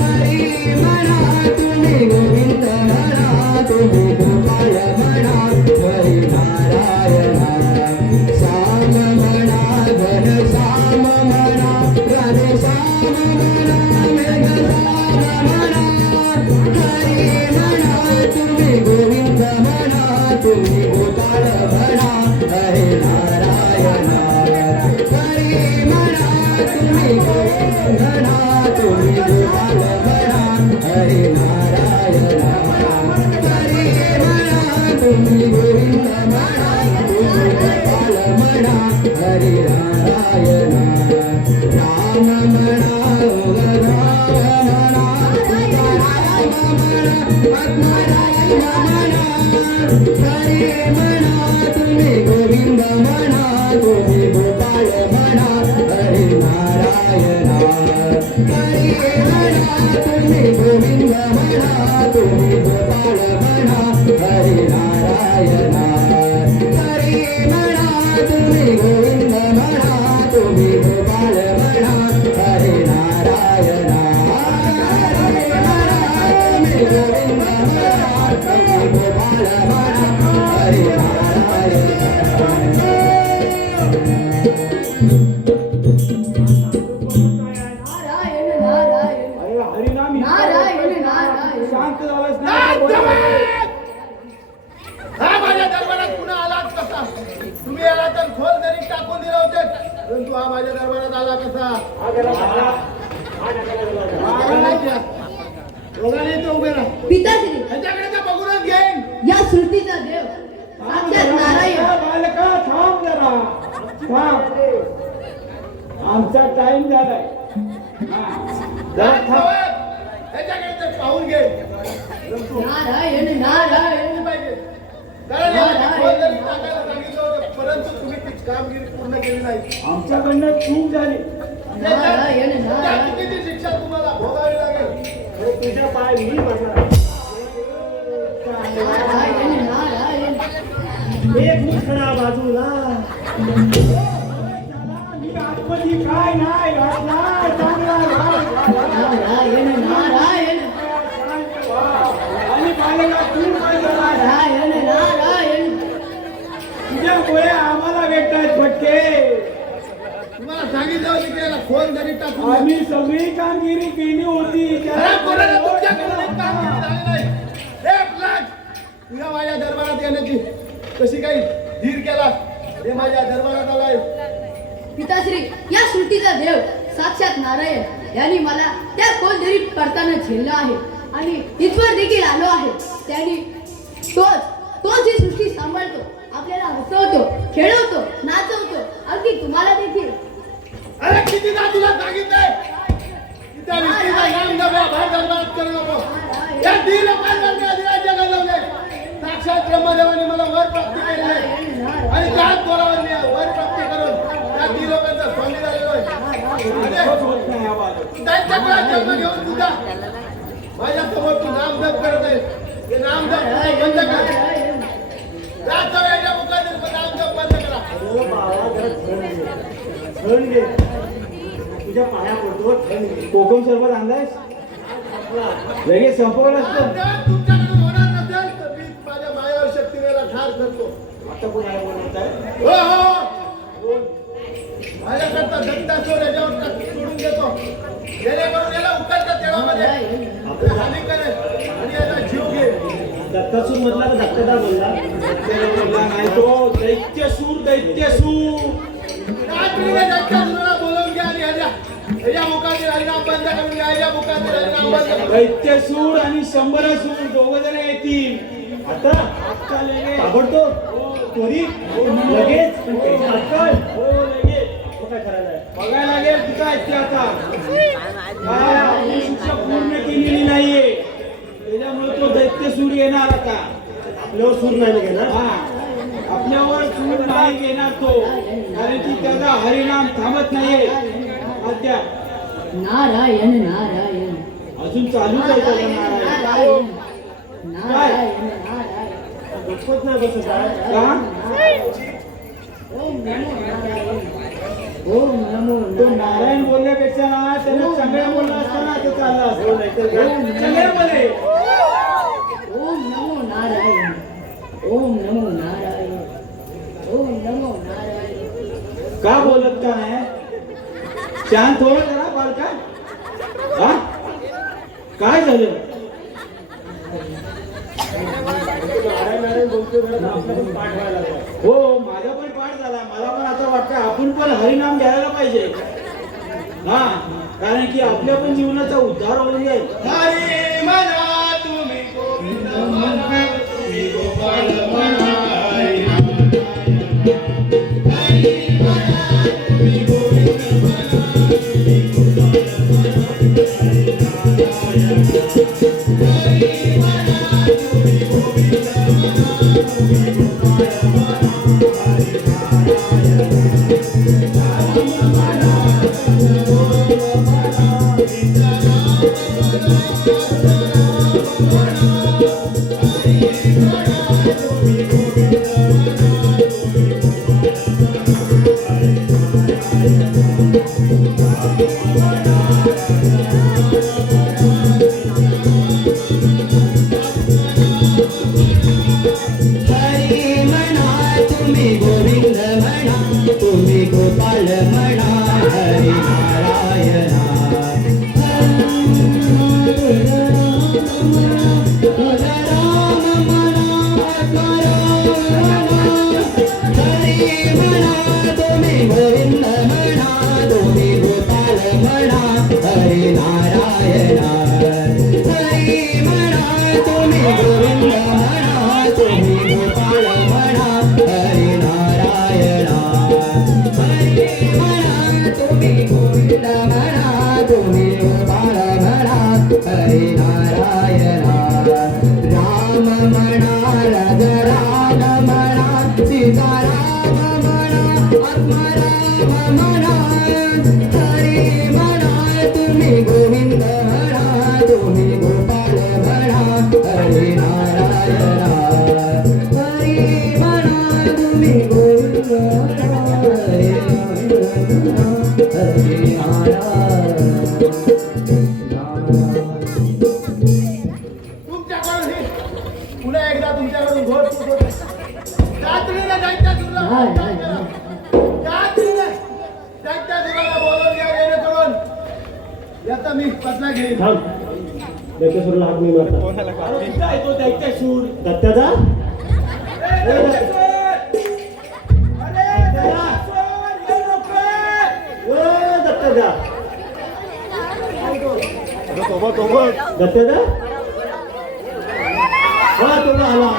हरी म्हणा तुम्ही गोविंद म्हणा तुम्ही गोपाळ म्हणा हरी नारायण श्याम म्हणा घन श्याम म्हणा राधे श्याम म्हणा मेघश्याम म्हणा हरी म्हणा तुम्ही गोविंद म्हणा तुम्ही गोपाळ म्हणा हरी नारायण हरी म्हणा तुम्ही गोविंद म्हणा तुम्ही गोपाळ म्हणा हरी नारायण हरी म्हणा तुम्ही गोविंद म्हणा तुम्ही गोपाळ म्हणा हरी नारायण राम म्हणा राम म्हणा सीताराम म्हणा आत्माराम म्हणा हरी म्हणा तुम्ही गोविंद म्हणा तुम्ही गोपाळ म्हणा हरी नारायण हरी म्हणा तुम्ही गोविंद म्हणा तुम्ही गोपाळ म्हणा हरी नारायण हरी म्हणा तुम्ही गोविंद म्हणा तुम्ही गोपाळ म्हणा हरी नारायण हरी म्हणा तुम्ही गोविंद म्हणा तुम्ही गोपाळ म्हणा हरी नारायण अरे हरिनाम शांत झालास ना हा माझ्या दरबारात पुन्हा आलात कसा तुम्ही आला तर खोल जरी टाकून दिले होते परंतु हा माझ्या दरबारात आला कसा दोघांनी तो उभे राहा पिताश्री ह्याच्याकडे तर बघूनच घेईन या सृष्टीचा देव साक्षात नारायण बालका थांब जरा थांब आमचा टाइम झालाय जरा थांब ह्याच्याकडे ते पाहून घे परंतु नारायण नारायण पाहिजे कारण याला खोल जरी टाकायला सांगितलं होतं परंतु तुम्ही ती कामगिरी पूर्ण केली नाही आमच्याकडनं चूक झाली नारायण त्या नारायण चुकीची शिक्षा तुम्हाला भोगावी लागेल अरे तुझ्या पाय मी पडणार नारायण नारायण एक मुठडा बाजूला मी आतमध्ये काय नाही घातला चांगला नारायण नारायण आणि बालेला तू काय झाला नारायण नारायण तुझ्यामुळे आम्हाला भेटतात फटके तुम्हाला सांगितलं होतं की याला खोल जरी टाकून आम्ही सगळी कामगिरी केली होती अरे कोणाला तुमच्याकडून एक कामगिरी झाली नाही. 1 लाख तुझ्या माझ्या दरबारात येण्याची कशी काही धीर केला हे माझ्या दरबारात आलाय पिताश्री या सृष्टीचा देव साक्षात नारायण यांनी मला त्या खोलदरीत पडताना झेललं आहे आणि इथवर देखील आलो आहे त्यांनी तोच ही सृष्टी सांभाळतो आपल्याला हसवतो खेळवतो नाचवतो अगदी तुम्हाला देखील अरे कितीदा तुला सांगितलंय की त्या व्यक्तीचा नाम नव्या बाहेर दरबारात करू नको या तीन लोकांवर मी अधिराज्य गाजवले साक्षात ब्रह्मदेवाने मला वर प्राप्ती केली आहे आणि त्याच बोलावर मी वर प्राप्ती करून त्या तीन लोकांचा बालक दैत्य कुळात जन्म घेऊन सुद्धा माझ्या समोर तू नाम जप करत आहेस. ते नाम जप बंद कर. जातो याच्या मुखातील नाम जप बंद करा. अरे बाबा जरा थंड घे तुझ्या पाया पडतो थंड घे. कोकम सरबत आणलायस लगेच संपवलं असतं. जर तुमच्याकडून होणार नसेल तर मी माझ्या मायावर शक्तीने ठार करतो. आता कोण आहे बोलत आहे? हो हो माझ्याकरता दत्तासुर याच्यावर सोडून देतो जेणेकरून याला उकलच्या तेलामध्ये हानी करेल आणि याचा जीव घे. दत्तासूर मधला का दत्तदा बोलला? बोलला नाही तो दैत्यसूर दैत्यसूर. रात्रीने दत्तासुराला बोलवून घ्या आणि ह्याच्या मुखातील हरिनाम बंद करून घ्या. ह्याच्या मुखातील हरिनाम बंद करून दैत्यसूर आणि शंभरासूर दोघ जण येतील. आता आजच्या लगेच. ताबडतोब त्वरित लगेच तात्काळ हो लगेच मग काय करायला आहे? बघायला लागेल तिथं आहेत ते आता काय आपली शिक्षा पूर्ण केलेली नाहीये त्याच्यामुळे तो दैत्यसूर येणार आता. आपल्यावर सूर नाही घेणार. हा आपल्यावर सूर नाही घेणार तो कारण की त्याचा हरिनाम थांबत नाहीये. अद्याप नारायण नारायण अजून चालूच आहे त्याचा नारायण. नारायण नारायण नारायण गप्पच नाही बसत आहे. का ओम नमो नारायण ओम नमो तो नारायण बोलण्यापेक्षा ना त्यानं चांगल्या बोलला असताना ते चाललं असतं नाहीतर काय चांगल्यामध्ये. ओम नमो नारायण ओम नमो नारायण ओम नमो नारायण. का बोलत का नाही शांत हो जरा बालका. हा काय झालं नारायण नारायण बोलतो जरा आपला पण पाठ व्हायला लागला. हो माझा पण पाठ झाला. मला पण आता वाटतं आपण पण हरिनाम घ्यायला पाहिजे. हा कारण की आपल्या पण जीवनाचा उद्धार होऊन जाईल. हरी म्हणा तुम्ही गोविंद म्हणा तुम्ही गोपाळ म्हणा. हरी हरी म्हणा तुम्ही गोविंद म्हणा तुम्ही गोपाळ म्हणा हरी नारायणा. राम म्हणा हरी म्हणा तुम्ही गोविंद म्हणा तुम्ही गोपाळ म्हणा हरी नारायणा. हरी म्हणा तुम्ही गोविंद म्हणा तुम्ही गोपाळ म्हणा हरी नारायणा. हरी म्हणा तुम्ही गोविंद म्हणा तुम्ही गोपाळ म्हणा हरी नारायणा. राम म्हणा राम म्हणा सीताराम म्हणा आत्माराम म्हणा. हरी म्हणा तुम्ही गोविंद म्हणा तुम्ही गोपाळ म्हणा हरी नारायणा. हरी म्हणा तुम्ही गोविंद म्हणा हरी तुमच्याकडून ही पुन्हा एकदा तुमच्याकडून घोर चूक होते. रात्रीला दैत्यासुराला उद्धार करा. रात्रीला दैत्यासुराला बोलवून घ्या जेणेकरून याचा मी बदला घेईन. थांब दैत्यसूरला हात मी मारता. अरे कुठं आहे तो दैत्यसूर. दत्तादा दत्तादा दत्तादा हा तुला आला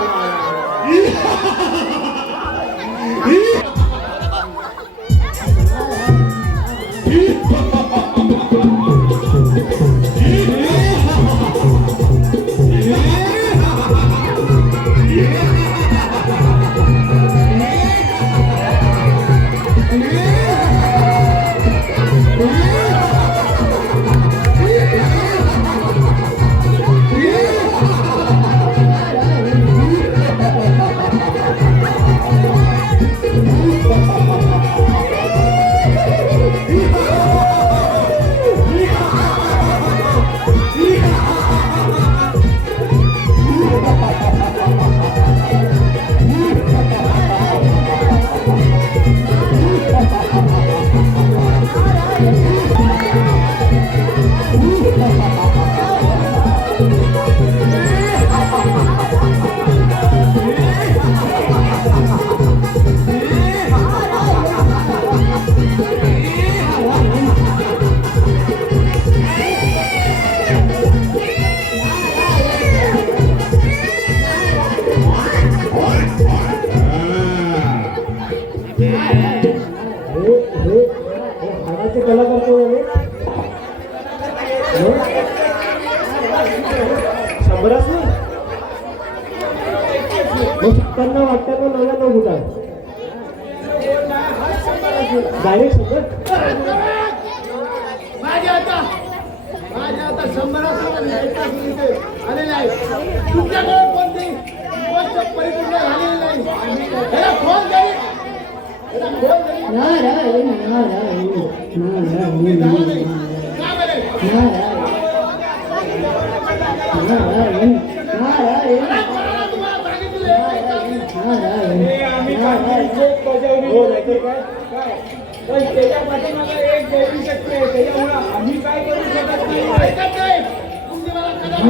Yeah! मनाचे कलाकार कोण आले? शंभराच ना मग 57, 58, 99 कुठं आहे? डायरेक्ट 100? माझ्या आता 100 आलेले आहे. तुमच्याकडे कोणती गोष्ट परिपूर्ण झालेली नाही. त्याला फोन करी. नारायण नारायण तुम्ही झाला नाही. का बरे? नारायण नारायण मला कोणाला तुम्हाला सांगितलं नारायण हे आम्ही काही चोख बजावली हो नाहीतर काय पण त्याच्या पाठीमागे एक दैवी शक्ती आहे त्याच्यामुळे आम्ही काय करू शकत नाही. ऐकत नाही. तुम्ही मला कधी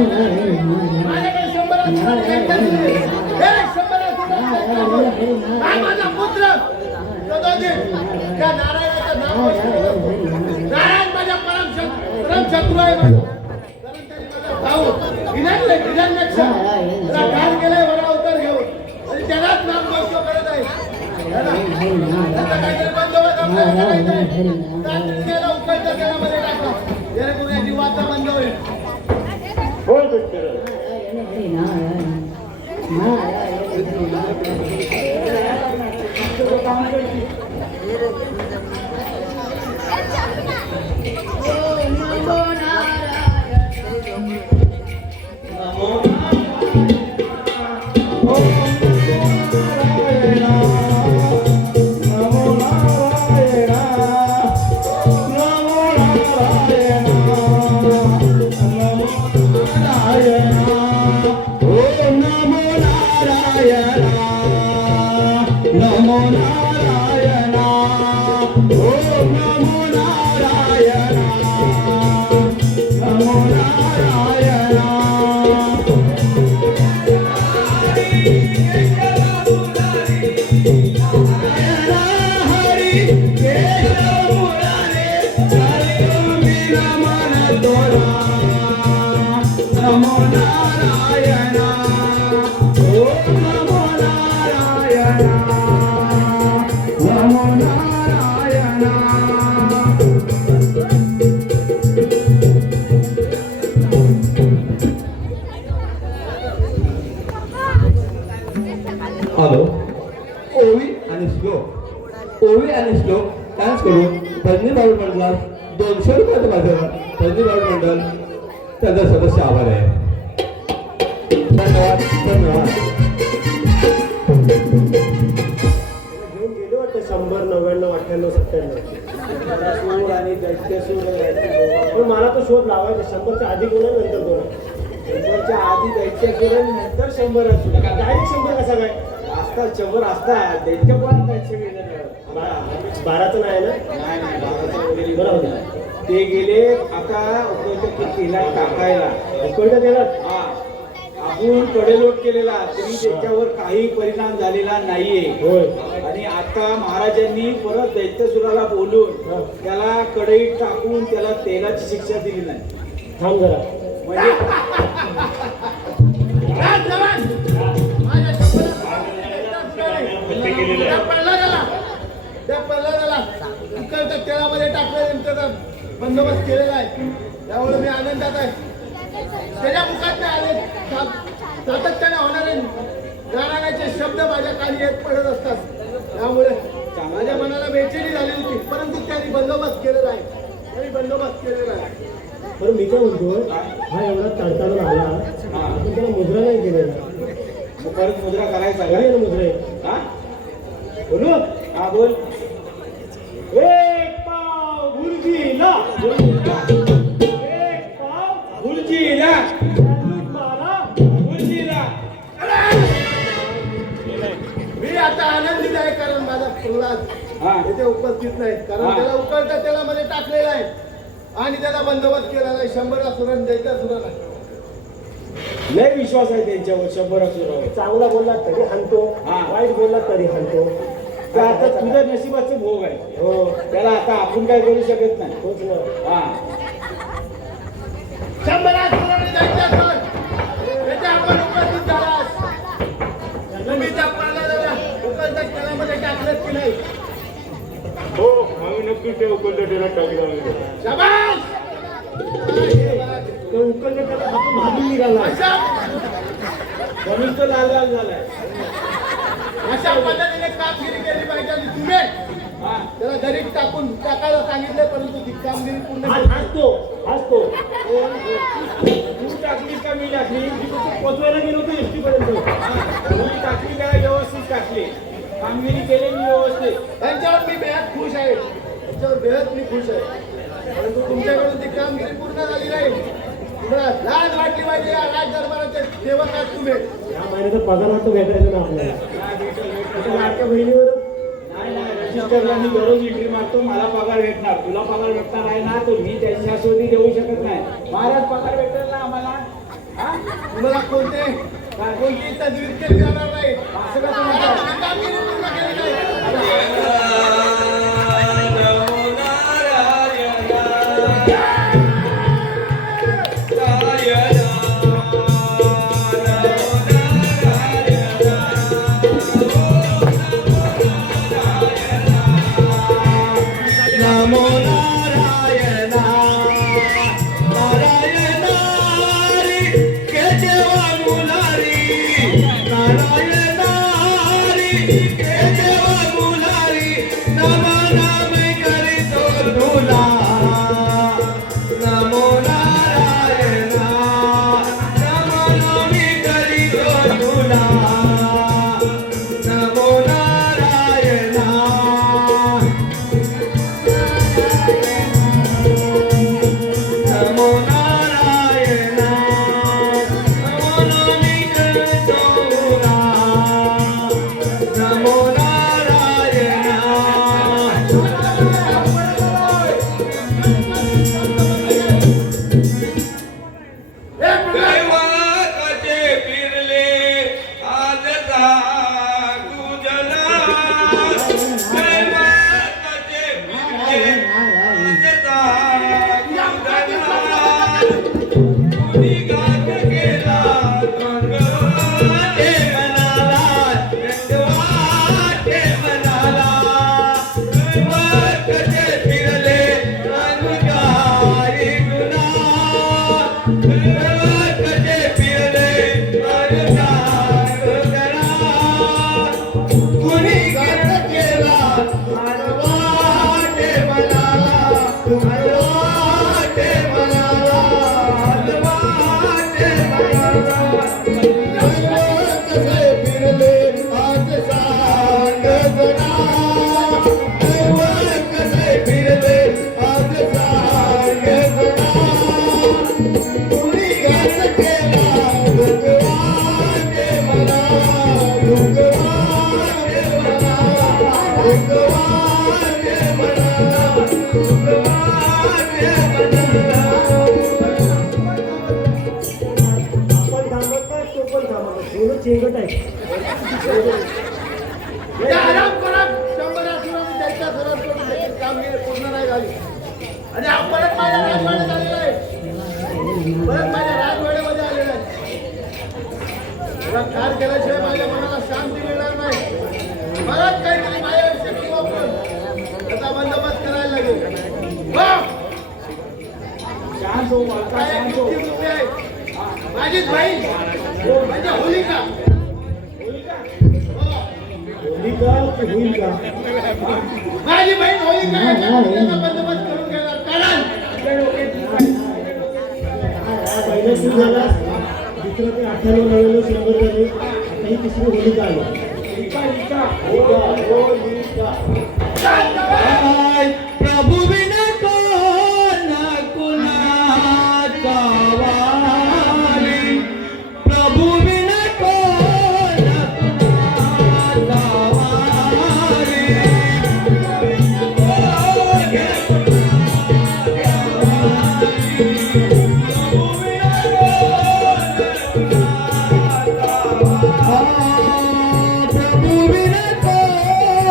माझ्याकडे 100 हा माझा पुत्र त्या नारायणाचं नाव नारायण माझ्या परम शत्रू आहे भाऊ हिरण्यक्ष ठार केलाय बरा अवतार घेऊन आणि त्यालाच नाम गोष्ट करत आहे. काहीतरी बंदोबस्त आपल्याला करायचा आहे. त्याला उकळतं त्यामध्ये टाका जेणेकरून याची वाचा बंद होईल. होय भेटते नारायण हॅलो ओवी आणि श्लोक डान्स करून भजनी बाळ मंडळात 200 रुपयाचं माझं भजनी बाळ मंडळ त्याचा सदस्य आभार आहे. धन्यवाद धन्यवाद. घेऊन गेले वाटतं 100, 99, 98, 97 सूर आणि दैत्यसूर पण मला तो शोध लावायचा 100च्या आधी कोण आहे नंतर कोण आहे? 100च्या आधी दैत्यसूर आणि नंतर 100 असू डायरेक्ट 100 कसा काय असतात 100 असतात दैत्य पण दैत्य 12चं नाही ना नाही 12चं वगैरे बरोबर ते गेले आता उकळत्या केला टाकायला उकळत्या केला हा आपण कडेलोट केलेला तरी त्याच्यावर काही परिणाम झालेला नाहीये होय. आणि आता महाराजांनी परत दैत्यसुराला बोलून त्याला कढईत टाकून त्याला तेलाची शिक्षा दिली नाही. थांब जरा म्हणजे उकळत्या तेलामध्ये टाकल्यानंतर बंदोबस्त केलेला आहे त्यामुळे मी आनंदात आहे. त्याच्या मुखात आले सातत्याने होणारे नारायणाचे शब्द माझ्या कानी येत पडत असतात. त्यामुळे माझ्या मनाला बेचैनी झाली होती परंतु त्यांनी बंदोबस्त केलेला आहे बरं मी काय म्हणतो हा एवढा तडताडून आला पण त्याला मुद्रा नाही केलेला परत मुद्रा करायचा काय मुद्रा हा बोलू हा बोल एक पाव भुर्जीला एक पाव भुर्जीला भुर्जीला मी आता आनंदित आहे कारण माझा प्रल्हाद इथे उपस्थित नाही कारण त्याला उकळता तेलामध्ये टाकलेला आहे आणि त्याला बंदोबस्त केलेला आहे 100 असुरांनी द्यायचा सुराला लय विश्वास आहे त्यांच्यावर 100 असुरावर चांगला बोलला तरी हाणतो वाईट बोलला तरी हाणतो ते आता तुझ्या नशिबाचे भोग आहे हो त्याला आता आपण काय करू शकत नाही तोच ना हा 100 असुरांनी द्यायचा सर त्याचे आपण उपस्थित झालास तुम्ही त्या प्रल्हादाला उकळत्या तेलामध्ये टाकलेत की नाही हो आम्ही नक्की ते उकळत्या टाकला शाबास! तो उकळले त्याला हातून भाजून निघाला म्हणून तो लाल लाल झालाय अशा पद्धतीने कामगिरी केली पाहिजे आणि तुम्ही त्याला दरीत टाकायला सांगितलं परंतु ती कामगिरी पूर्ण हसतो तू टाकली का मी टाकली पोचवायला गेलो होतो एसटी पर्यंत मी टाकली काय व्यवस्थित टाकली कामगिरी केली मी व्यवस्थित त्यांच्यावर मी बेहद खुश आहे त्यांच्यावर बेहद मी खुश आहे परंतु तुमच्याकडून ती कामगिरी पूर्ण झाली नाही तुम्हाला लाज वाटली पाहिजे या राज दरबाराचे सेवक आहात तुम्ही या महिन्याचा पगार वाटतो भेटायचं ना आपल्याला लाडक्या बहिणीवर रजिस्टरला मी दररोज एंट्री मारतो मला पगार भेटणार तुला पगार भेटणार आहे ना तो मी त्याच्या शोधी देऊ शकत नाही महाराज पगार भेटणार ना आम्हाला तुम्हाला कोणती तजवीज केली जाणार नाही सगळं तुम्हाला कामगिरी पूर्ण केली नाही नमो नारायण नारायण हरी केशवा मुरारी नारायण हरी केशवा मुरारी नम नाम करितो तुला नमो नारायण नम नाम करितो तुला नमो नारायण नमो नारायण नमो नमी करतो नमो नारायण दैवाचे फिरले आजचा गुजला दैवाचे फिरले आजचा गुजला कुणी गात केला ते मनाला रंगवाटे मनाला दैवाचे फिरले अनुगारी गुना दैवाचे फिरले अनुगारी गुना कुणी गात केला हलवाटे मनाला हलवाटे मनाला हलवाटे मनाला कसे फिरले आज सांग जरा कसे फिरले आज सांग जरा कुणी घात केला भगवाने मला भगवाने मला भगवाने मला भगवाने मला आपण थांबत नाही तो पण थांबत एवढं चेंगट आहे या आराम करा 100 आठवड्यात त्यांच्या घरात करून त्याची कामगिरी पूर्ण नाही झाली आणि हा परत माझ्या राजवाड्यात आलेला आहे परत माझ्या राजवाड्यामध्ये आलेला आहे मला ठार केल्याशिवाय माझ्या मनाला शांती मिळणार नाही परत काहीतरी माझ्यावर शक्ती वापरून त्याचा बंदोबस्त करायला लागेल हो! शांत हो बालका काय शांत हो किती मुली आहेत? माझीच बहीण म्हणजे होलिका होलिका हो. होलिका की होईल का माझी बहीण होलिका आहे त्याचा बंदोबस्त करून घेणार कारण पहिला सुरू झाला दुसरं ते 98 99 100 झाले आता ही तिसरी होलिका आली होलिका प्रभु बिन कोण कुणाचा वाली प्रभु बिन कोण कुणाचा वाली प्रभु बिन कोण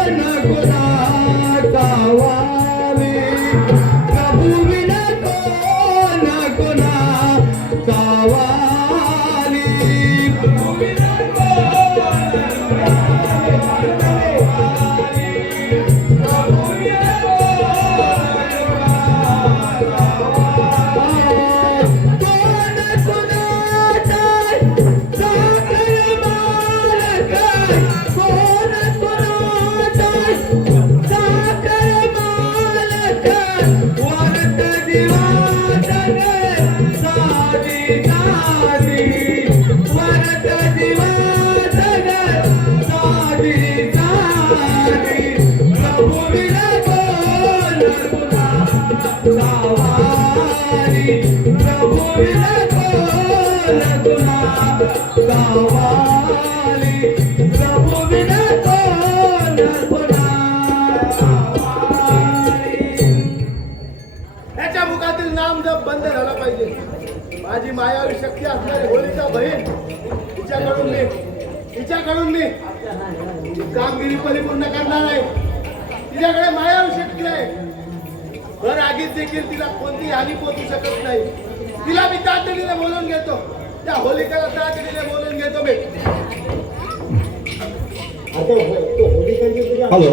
नाम जप बंद झाला पाहिजे. माझी मायावी शक्ती असणारी होळीचा बहीण तिच्याकडून मी कामगिरी परिपूर्ण करणार आहे. तिच्याकडे मायावी शक्ती आहे. भर आगीत देखील तिला कोणती हानी पोचू शकत नाही. तिला मी तातडीने बोलून घेतो. त्या होलिकेला तातडीने बोलून घेतो मी. आता तो होलिकांची तुझ्या हॅलो.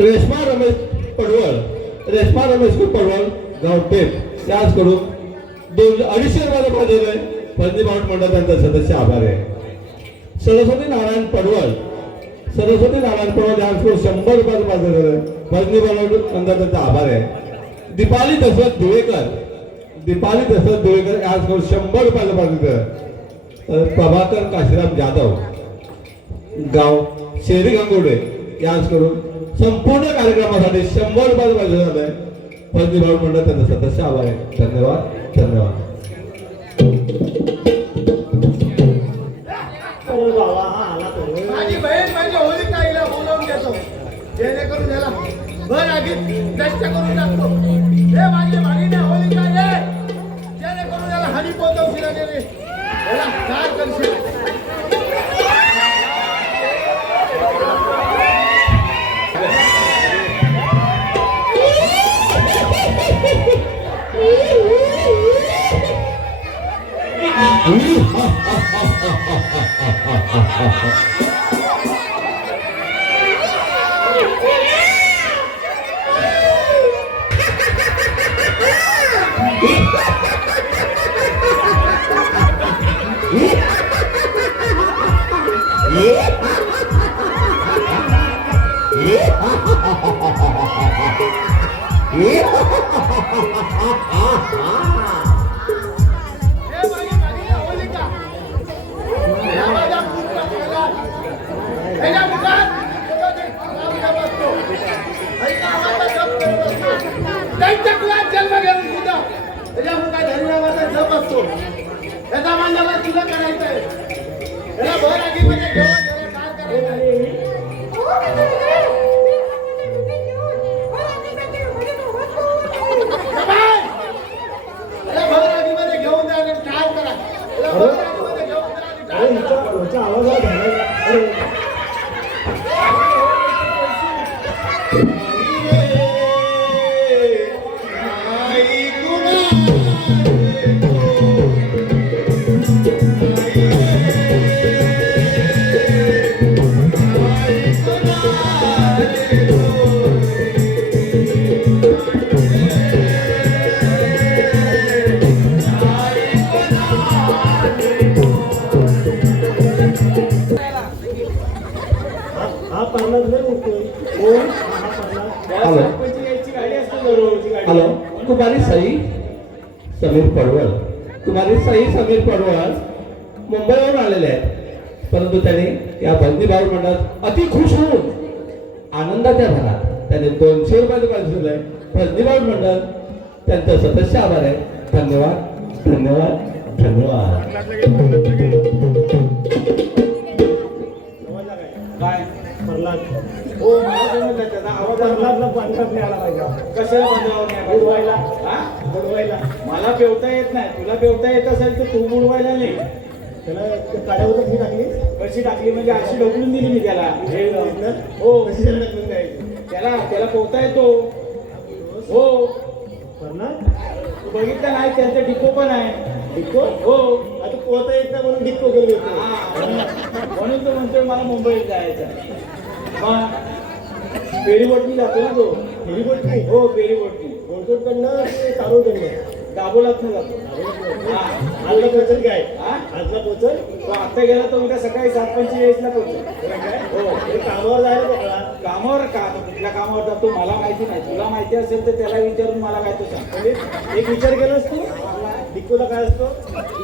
रेश्मा रमेश पडवळ गाव टेप याचकडून 250 रुपयाला पाठवलंय. फर्जी भावट मंडळाचा सदस्य आभार आहे. सरस्वती नारायण पडवळ याचकडून 100 रुपयाला पाठवलंय. फर्जी भावट मंडळाचा आभार आहे. दीपाली दशरथ धुळेकर याचकडून 100 रुपयाला पाठवलंय. प्रभाकर काशीराम जाधव गाव शेरी गंगोडे याचकडून संपूर्ण कार्यक्रमासाठी 100 रुपयाला पाहिजे झालंय. फर्जी भावट मंडळ त्यांचा सदस्य आभार आहे. धन्यवाद. अरे बाबा हा आला तो. माझी बहीण माझ्या होलिकाईला बोलावून घेतो. जेणेकरून याला भर आगीत नष्ट करून टाकतो. हे माझी भागिनी होलिका ये. जेणेकरून याला हानी पोहोचवशील आणि याला काय करशील. त्याचा मांडवा तुला करायचं आहे. त्याला भर आगीमध्ये घेऊन त्याला काय करायचं आहे. त्याला भर आगीमध्ये घेऊन जा आणि काय करा. त्याला भर आगीमध्ये घेऊन जा आणि अरे काय करा. हिच्या आवाजात झाला. अरे हा पर्ला नाही उठतोय. कोण हा पर्ला? हॅलो. यायची गाडी असते दररोजची गाडी. हॅलो. कुमारी साई समीर पडवळ मुंबईवरून आलेले आहेत. परंतु त्याने या फर्जी भावट मंडळात अति खुश होऊन आनंदाच्या भरात त्याने 200 रुपयाचं पाहिजे दिलंय. फर्जी भावट मंडळ त्यांचा सदस्य आभार आहे. धन्यवाद. काय प्रल्हाद. हो मला समजलं त्याचा आवाज प्रल्हादला पांढरात नाही आला पाहिजे. कशाला बंधावर नाही बुडवायला. हा? बुडवायला. मला पेवता येत नाही. तुला पेवता येत असेल तर तू बुडवायला नाही. त्याला काड्यावरच मी टाकली. कशी टाकली म्हणजे अशी ढकलून दिली मी त्याला. हो कशी त्याला टाकून द्यायची. त्याला पोहता येतो. हो प्रल्हाद तू बघितलं नाही त्यांचा डिपो पण आहे. डिक्को. हो आता पोहता येत नाही म्हणून डिक्को करून येतो. हा. म्हणून तो म्हणतोय मला मुंबईत जायचं. मग फेरीबोटनी जातो ना तो. फेरीबोट नाही. हो फेरीबोटनी गोडकोटकडनं ते कारोडकडनं. दाबोलातनं जातो. हा. आजला पोचल काय? हा? आजला पोचल. तो आता गेला तर उद्या सकाळी 7:45 ला पोहोचेल. काय? हो हे कामावर जायला मोकळा. कामावर का तो कुठल्या कामावर जातो मला माहिती नाही. तुला माहिती असेल तर त्याला विचारून मला काय तो सांग. म्हणजे एक विचार केलास तू डिक्कोला काय असतो?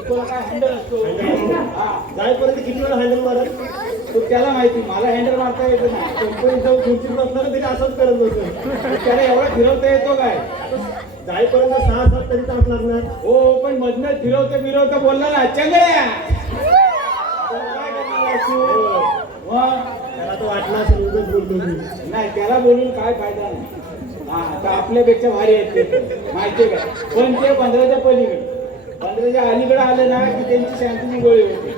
तुला काय हँडल असतो. हा जायपर्यंत किती वेळा हँडल मारत? तो त्याला माहिती. मला हँडल मारता येत नाही. कंपनीत जाऊन खुर्चीत बसणार तरी असंच करत बसतो. त्याला एवढा फिरवता येतो काय. जाईपर्यंत 6-7 तरी तास लागणार. हो पण मधनं फिरवता बोलला ना चंगळ्या. काय करणार आहेस तू? मग त्याला तर वाटलं असेल उगाच बोलतो मी. नाही त्याला बोलून काय फायदा नाही. हा आता आपल्यापेक्षा भारी आहेत ते माहितीये का पण ते 15च्या पलीकडे 15च्या अलीकडे आले ना की त्यांची शांतीची गोळी होते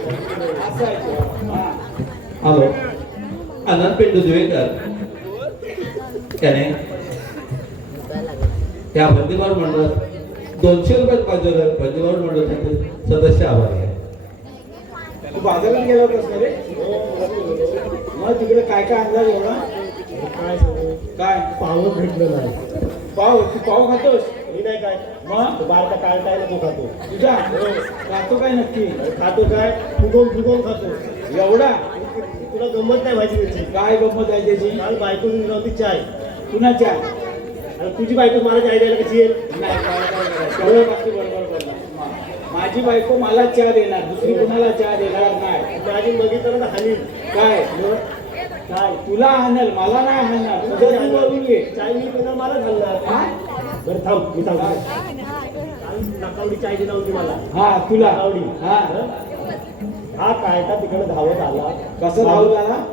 असं आहे ते. हा हॅलो आनंद पेंडू दिवेकर त्याने या बंदीवार मंडळात 200 रुपये पाहिजे बंदीवार मंडळाचे सदस्य आभारी आहे. तू बाजारात गेला होतास का रे मग तिकडे काय काय अंदाज एवढा काय सांगू काय पाव भेटलं नाही पाव तू पाव खातोस मी नाही काय मग तो बारका काय काय नको खातो तुझा खातो काय नक्की खातो काय फुगवून खातो एवढा तुला गंमत नाही माहिती त्याची काय गंमत आहे त्याची काल बायको दिली नव्हती चाय कुणाच्या आणि तुझी बायको मला चाय द्यायला कशी येईल नाही काय करायचं? तेवढं बाकी बरोबर बोलला. माझी बायको मला चहा देणार दुसरी कुणाला चहा देणार नाही माझी बघितलं ना हानी काय काय तुला आणल मला नाही आणणार तुझं तू बघून घे चाय मी पिणार मला घालणार काय? बरं थांब मी सांगतो काल नकावडी चाय दिला होती मला हा तुला नकावडी हा हा काय का तिकडे धावत आला कसं धावू झाला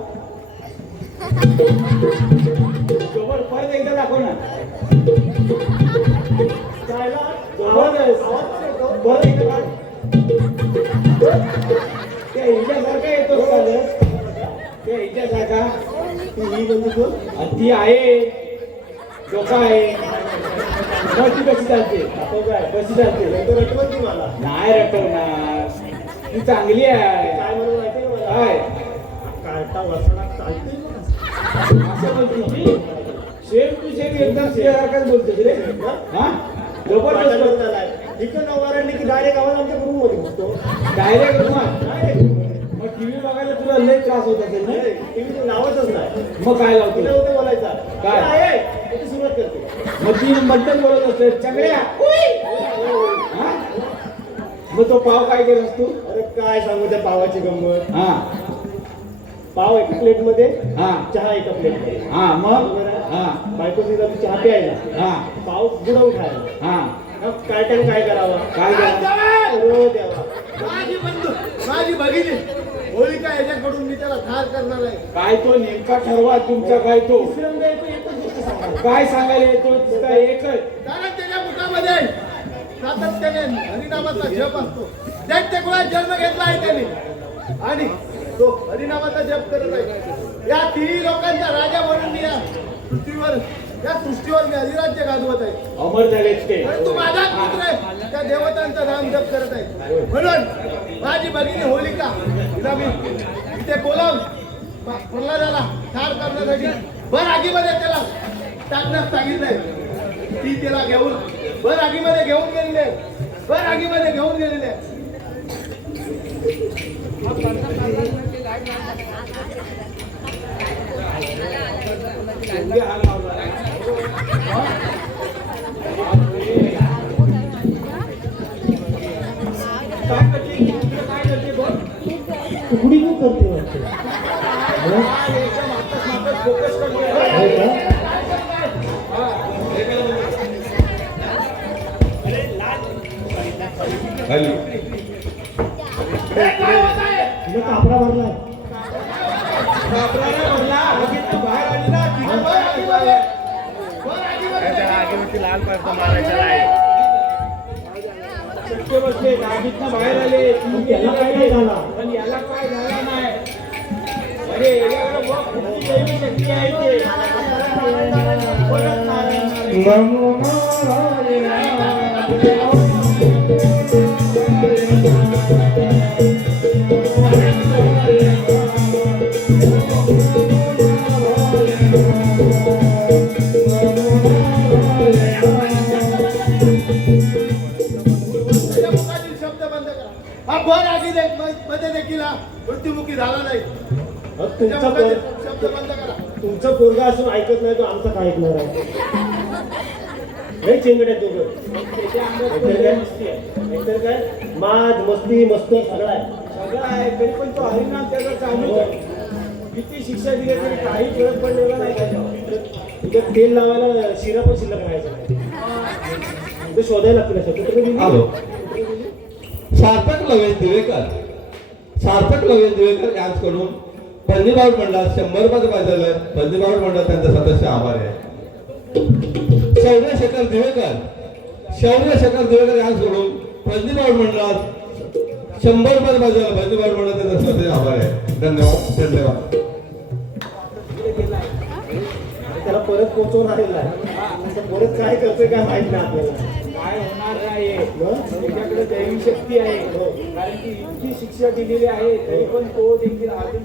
जवळ परत एकदा दाखव ना चायला जबरदस्त. आवाज पण येतो. परत एकदा काढ. त्या हिच्यासारखा येतो त्या हिच्यासारखा ती ही बंदी कोण आणि ती आहे डोका आहे मग ती कशी चालते तो काय कशी चालते नंतर रटवत ती मला नाही रटवणार ती चांगली आहे काय म्हणून माहिती का मला काय काढता वसणा चालते असं बोलते की सेम टू सेम एकदम सारखाच बोलते रे हा जबरदस्त बोलतो. इकडं नवारांनी की डायरेक्ट आवाज आमच्या रूम मध्ये घुसतो डायरेक्ट मग टीव्ही बघायला तुला लय त्रास होत असेल ना टीव्ही लावतच नाही मग काय लावतो तिला होते बोलायचा काय? आहे त्याची सुरुवात करते मग ती बद्दल बोलत असते चंगड्या हा? मग तो पाव काय केलास तू अरे काय सांगू त्या पावाची गंमत हा पाव एका प्लेट मध्ये हा चहा एका प्लेट मध्ये हा मग हा बायको तिला चहा प्यायला हा पाव बुडवून खायला हा मग काय टाइम काय करावा काय केलं हो देवा माझी बंधू माझी भगिनी होळिका याच्याकडून मी त्याला ठार करणार आहे. काय तो नेमका ठरवा तुमचा काय तो तिसऱ्यांदा येतो एकच गोष्ट सांगायला काय सांगायला येतो काय एकच कारण त्याच्या मुखामध्ये सातत्याने हरिनामाचा जप असतो दैत्यकुळात जन्म घेतला आहे त्याने आणि तो हरिनामाचा जप करत आहे. या तिन्ही लोकांचा राजा म्हणून मी या सृष्टीवर मी अधिराज्य गाजवत आहे. अमर झालेच ते परंतु माझा पुत्र आहे त्या देवतांचं नाम जप करत आहे. म्हणून माझी भगिनी होलिका तिला मी इथे बोलावून प्रल्हादाला ठार करण्यासाठी भर आगीमध्ये त्याला टाकण्यास सांगितलंय. ती त्याला घेऊन भर आगीमध्ये घेऊन गेलेली आहे. भर आगीमध्ये घेऊन गेलेली आहे. एवढे हाल लावला आहे. काय करते इकडे काय करते बघ उघडी पण करते वाटतं एकदम आत्ताच फोकस करते हो का? तिला कापडा भरलाय घाबरायला म्हणला आगीतनं बाहेर आली ना तिला भर आगीमध्ये चटके बसले आगीतनं बाहेर आले पण त्याला काय नाही झाला पण याला काय झालं नाही अरे याच्याकडे बघ किती दैवी शक्ती आहे ते परत नारायण त्याच्या मुखातील शब्द बंद करा. हा भर मध्ये देखील हा मृत्युमुखी झाला नाही. त्याच्या तुमचा मुखातील शब्द बंद करा. तुमचा पोरगा असून ऐकत नाही तो आमचा काय ऐकणार आहे हे चेंगड्यात दोघं त्याच्या अंगात मस्ती आहे एकतर काय माज मस्ती मस्त सगळं आहे सगळं आहे तरी पण तो हरिनाम त्याचा चालू आहे किती शिक्षा दिली तरी काही फरक पडलेला नाही त्याच्यावर तुझ्या तेल लावायला शिरा पण शिल्लक राहायचं नाही ते शोधायला लागतील असं कुठे गेली? हॅलो सार्थक लवेश दिवेकर सार्थक लवेश दिवेकर यांच्याकडून बंदीबावट मंडळात 100 रुपये पाहिजे बंदीबावट मंडळ त्यांचा सदस्य आभार आहे. शौर्यशेखर दिवेकर यांच्याकडून बंदीबावड मंडळात 100 रुपये बाजूला बंदीबावड मंडळात त्यांचा स्वतःचे आभार आहे. धन्यवाद. त्याला परत पोहोचवून आलेला आहे. परत काय करतोय काय माहित नाही आपल्याला. काय होणार नाही त्याच्याकडे दैवी शक्ती आहे कारण की इतकी शिक्षा दिलेली आहे तरी पण तो देखील अजून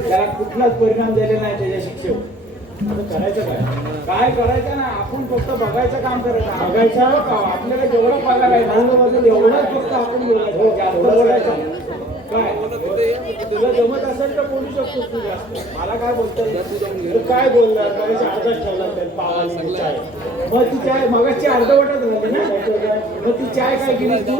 त्याला कुठलाच परिणाम झालेला नाही त्याच्या शिक्षेवर. आता करायचं काय करायचं ना आपण फक्त बघायचं काम करायचं बघायचं का आपल्याला जेवढं पगार आहे एवढंच फक्त आपण बोलायचं जास्त बोलायचं काय तुला जमत असेल तर बोलू शकतोस तू जास्त. मला काय बोलता येईल काय बोलणार करायचं अर्धाच ठेवला पावाने चाय. मग ती चाय मगाची अर्धवटच झाली ना मग ती चाय काय केली तू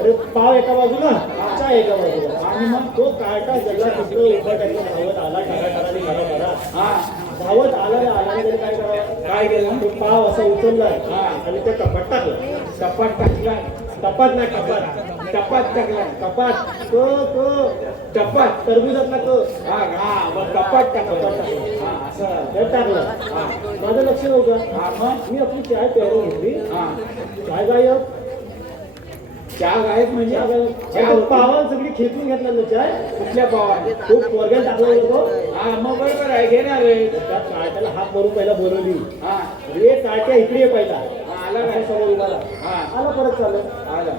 अरे पाव एका बाजूला चाय एका बाजूला आणि मग तो काटा जगा तिकडे उभा टाकून धावत आला टाकाटाकाने घरा हा धावत आला रे आला त्याने काय करावं काय केलं तो पाव असा उचलला हा. आणि त्या कपाट टाकला. कपाट टाकला कपाट नाही कपाट टपात टाकला कपाट तो टपात टरबुजातला तो हा हा मग कपाट टाकला हा असं ते टाकलं माझं लक्ष नव्हतं. हा मग मी आपली चाय प्यायला घेतली हा चाय गायब चहा गायब म्हणजे चहा पावान सगळी खेचून घेतला ना चाय. कुठल्या पावाने तो पोरग्याला टाकला होतो हा मग बरोबर आहे घेणार रे त्या काट्याला हात मारून पहिला बोलवली. हा रे काट्या इकडे ये पहिला आला काय समोर उभा राहा. हा आला परत चालत आला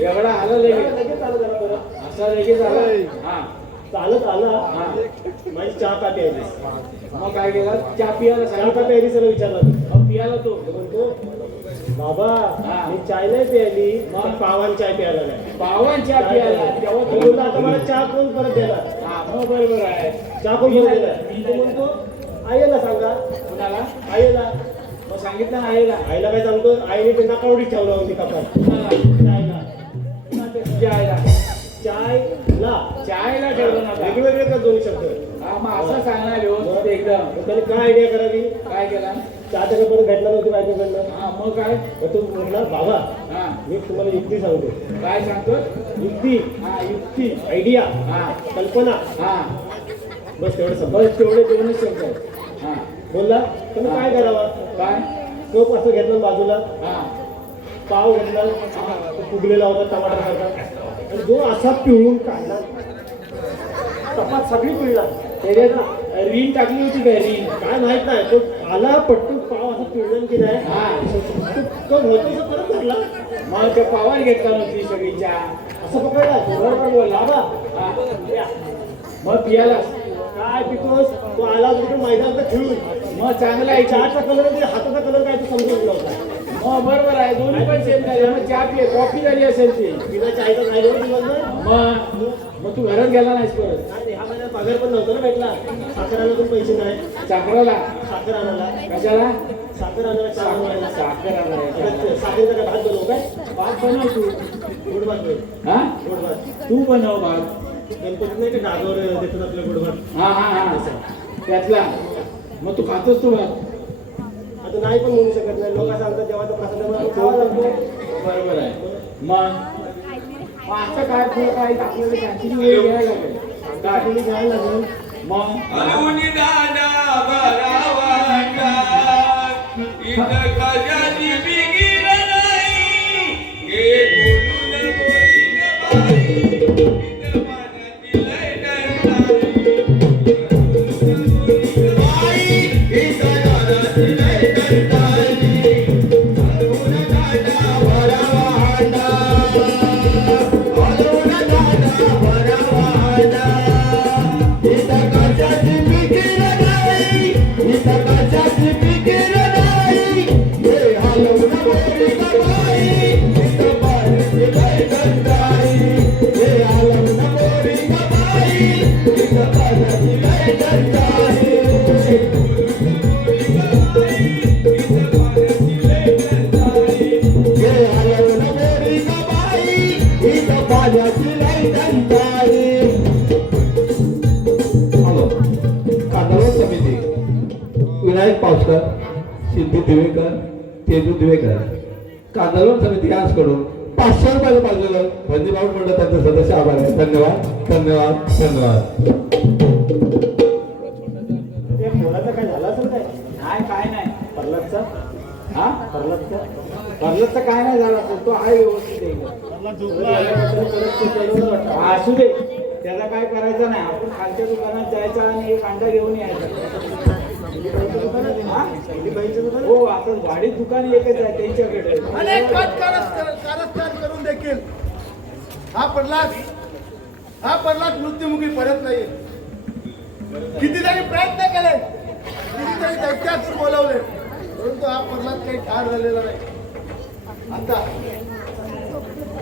एवढा आलं लगेच लगेच चालत आला परत असा लगेच आला हा चालत आला हा माझी चहा का प्यायली मग काय केलं चहा पियाला चहा का सांगितलं प्यायली सर विचारला मग पियाला तो म्हणतो बाबा हा. मी चाय नाही प्यायली मग पावान चाय प्यायला नाही. पावन चहा पियाला तेव्हा तो तो बोलला आता मला चहा कोण परत देणार हा मग बरोबर आहे चहा कोण परत देणार. तो म्हणतो आईला सांगा कुणाला आईला मग सांगितलं ना आईला आईला काय सांगतो आईने ते नाकावडी ठेवला होती कपाट हा. चायला चायला चायला ठेवलं ना आता. वेगवेगळे का दोन्ही शब्द. हा मग असं सांगणार व्यवस्थित एकदम मग त्याने काय आयडिया करावी काय केला चहाच्या कपाट भेटला नव्हती बायकोकडनं. हा मग काय मग तो म्हटला बाबा हा मी तुम्हाला युक्ती सांगतो. काय सांगतो युक्ती हा युक्ती आयडिया हा कल्पना हा बस तेवढं समज बस तेवढे दोनच शब्द आहेत. हा बोलला तुम्ही काय करावा काय टोप असं घेतलं बाजूला हा पाव घेतला तो फुगलेला होता टमाटरसारखा आणि जो असा पिळून काढला कपात सगळी पिळला. त्याच्यात रीन टाकली होती काय रीन काय माहित नाही तो आला पटकन पाव असा पिळलं की नाही हा तो होतो परत धरला मग त्या पावार घेतला नव्हती सगळी चहा असं पकडला बरोबर बोलला बा हा मग पियाला काय पितोस तो आला तिकडे मैदानात खेळून मग चांगला आहे चहा चहाचा कलर हाताचा कलर काय तो समजून होता. मग बरोबर आहे दोन्ही पण सेम झाले मग चहा पिये कॉफी झाली असेल ती बिना चायचा काय दिवस नाही. मग तू घरात गेला नाहीस परत नाही, ह्या महिन्यात पगार पण नव्हता ना भेटला. साखर आणायला पण पैसे नाही. साखराला साखर आणायला कशाला साखर आणायला चहा बनवायला. साखर आणायला आता साखरेचा काय भात बनवू काय भात बनव तू गोड भात बनव. हा गोड भात तू बनव भात गणपतीत नाही का डागवर देतात आपल्या गोड भात. हा हा हा त्यातला मग तू खातोस तू भात आता नाही पण म्हणू शकत नाही. लोक सांगतात जेव्हा तो प्रसाद खावा लागतो. बरोबर आहे मग असं काय फळ काय आपल्याला त्यांची वेळ घ्यायला लागेल काय तुम्ही घ्यायला लागेल. मग अनुनी दादा बरावाटा इथं खाजाची बिगीर नाही हे बोलून बोलीन बाई इथं पाण्याची लय विनायक पावसकर, सिद्धी दिवेकर, तेजू दिवेकर कांदळवन समिती यांच्याकडून 500 रुपये पाजलेलं बंदीबावड मंडळ त्यांचे सदस्य आभार आहे. धन्यवाद धन्यवाद धन्यवाद. ते पोराचं काय झालं असेल काय काय काय नाही हा भरलं तर काय नाही झाला तो आहे व्यवस्थित असू दे त्याला काय करायचं नाही आपण खालच्या दुकानात जायचं आणि एक अंडा घेऊन यायचा हो आता वाढीत दुकान एकच आहे त्यांच्याकडे अनेक कारस्थान करून देखील हा प्रल्हाद मृत्युमुखी पडत नाही. कितीतरी प्रयत्न केले, कितीतरी दैत्यातून बोलवले, परंतु हा प्रल्हाद काही ठार झालेला नाही. आता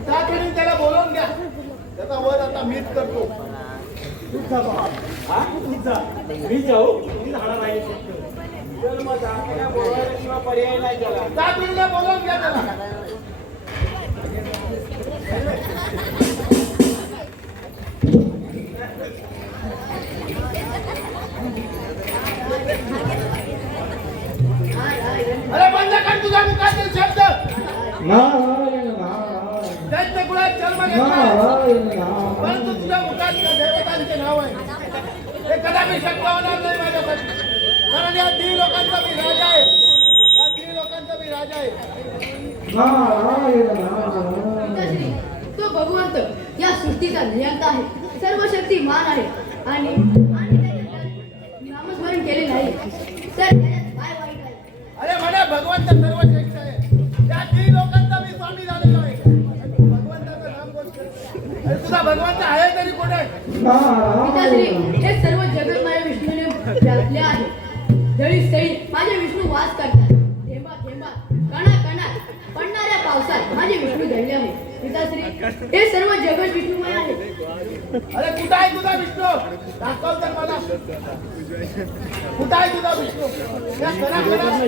तातडीने त्याला बोलवून घ्या, त्याचा वध आता मीच करतो. मी जाऊ मी राहणार आहे चल मग आपल्याला बोलायला किंवा पर्याय नाही त्याला तातडीने बोलवून घ्या त्याला. अरे बंद कर तुझा मुखातील शब्द. दैत्य कुळात जन्म घेतला, परंतु तुझ्या मुखात त्या देवतांचे नाव आहे. हे कदापि शक्य होणार नाही माझ्यासाठी, कारण या 3 लोकांचा मी राजा आहे. या 3 लोकांचा मी राजा आहे. पिताश्री, तो भगवंत या सृष्टीचा नियंता आहे, सर्व शक्तिमान आहे आणि त्याने नामस्मरण केले नाही तर त्याच्यात काय वाईट आहे? अरे म्हणे भगवंत सर्वश्रेष्ठ आहे. या 3 लोकांचा मी स्वामी झालेलो आहे. भगवंताचं नाम बोल. अरे तुझा भगवंत आहे तरी कुठे? पिताश्री, हे सर्व जगत माझ्या विष्णूने व्यापले आहे. जळी स्थळी माझे विष्णू वास करतात. थेंबा थेंबात कणा कणात पडणाऱ्या पावसात माझे विष्णू दडले आहे. पिताश्री, हे सर्व जगत विष्णूमय आहे. अरे कुठं आहे तुझा विष्णू? दाखव तर मला. कुठं आहे तुझा विष्णू? या कणाकणात,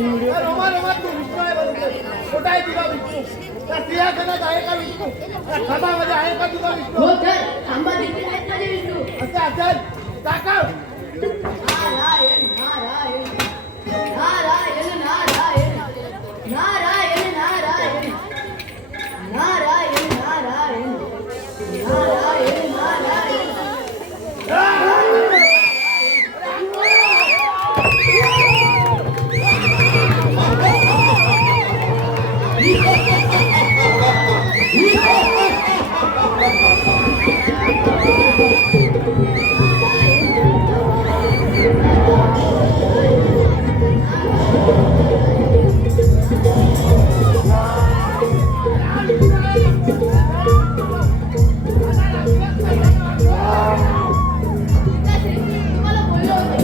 रोमारोमात तू विष्णू आहे बरोबर. कुठं आहे तुझा विष्णू? त्या सिंहासनात आहे का विष्णू? त्या खंडामध्ये आहे का तुझा विष्णू? हो तर थांबा देखील आहेत माझे विष्णू. असं असेल दाखव. नारायण नारायण नारायण नारायण नारायण नारायण नारायण नारायण नारायण नारायण. तुम्हाला बोललो होते,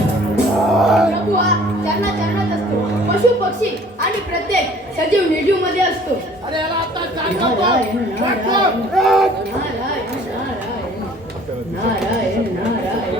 प्रभू हा चरणात असतो, पशु पक्षी आणि प्रत्येक सजीव निर्जीव मध्ये असतो. अरे याला आता काय नारायण दाखव. नारायण नारायण नारायण नारायण नारायण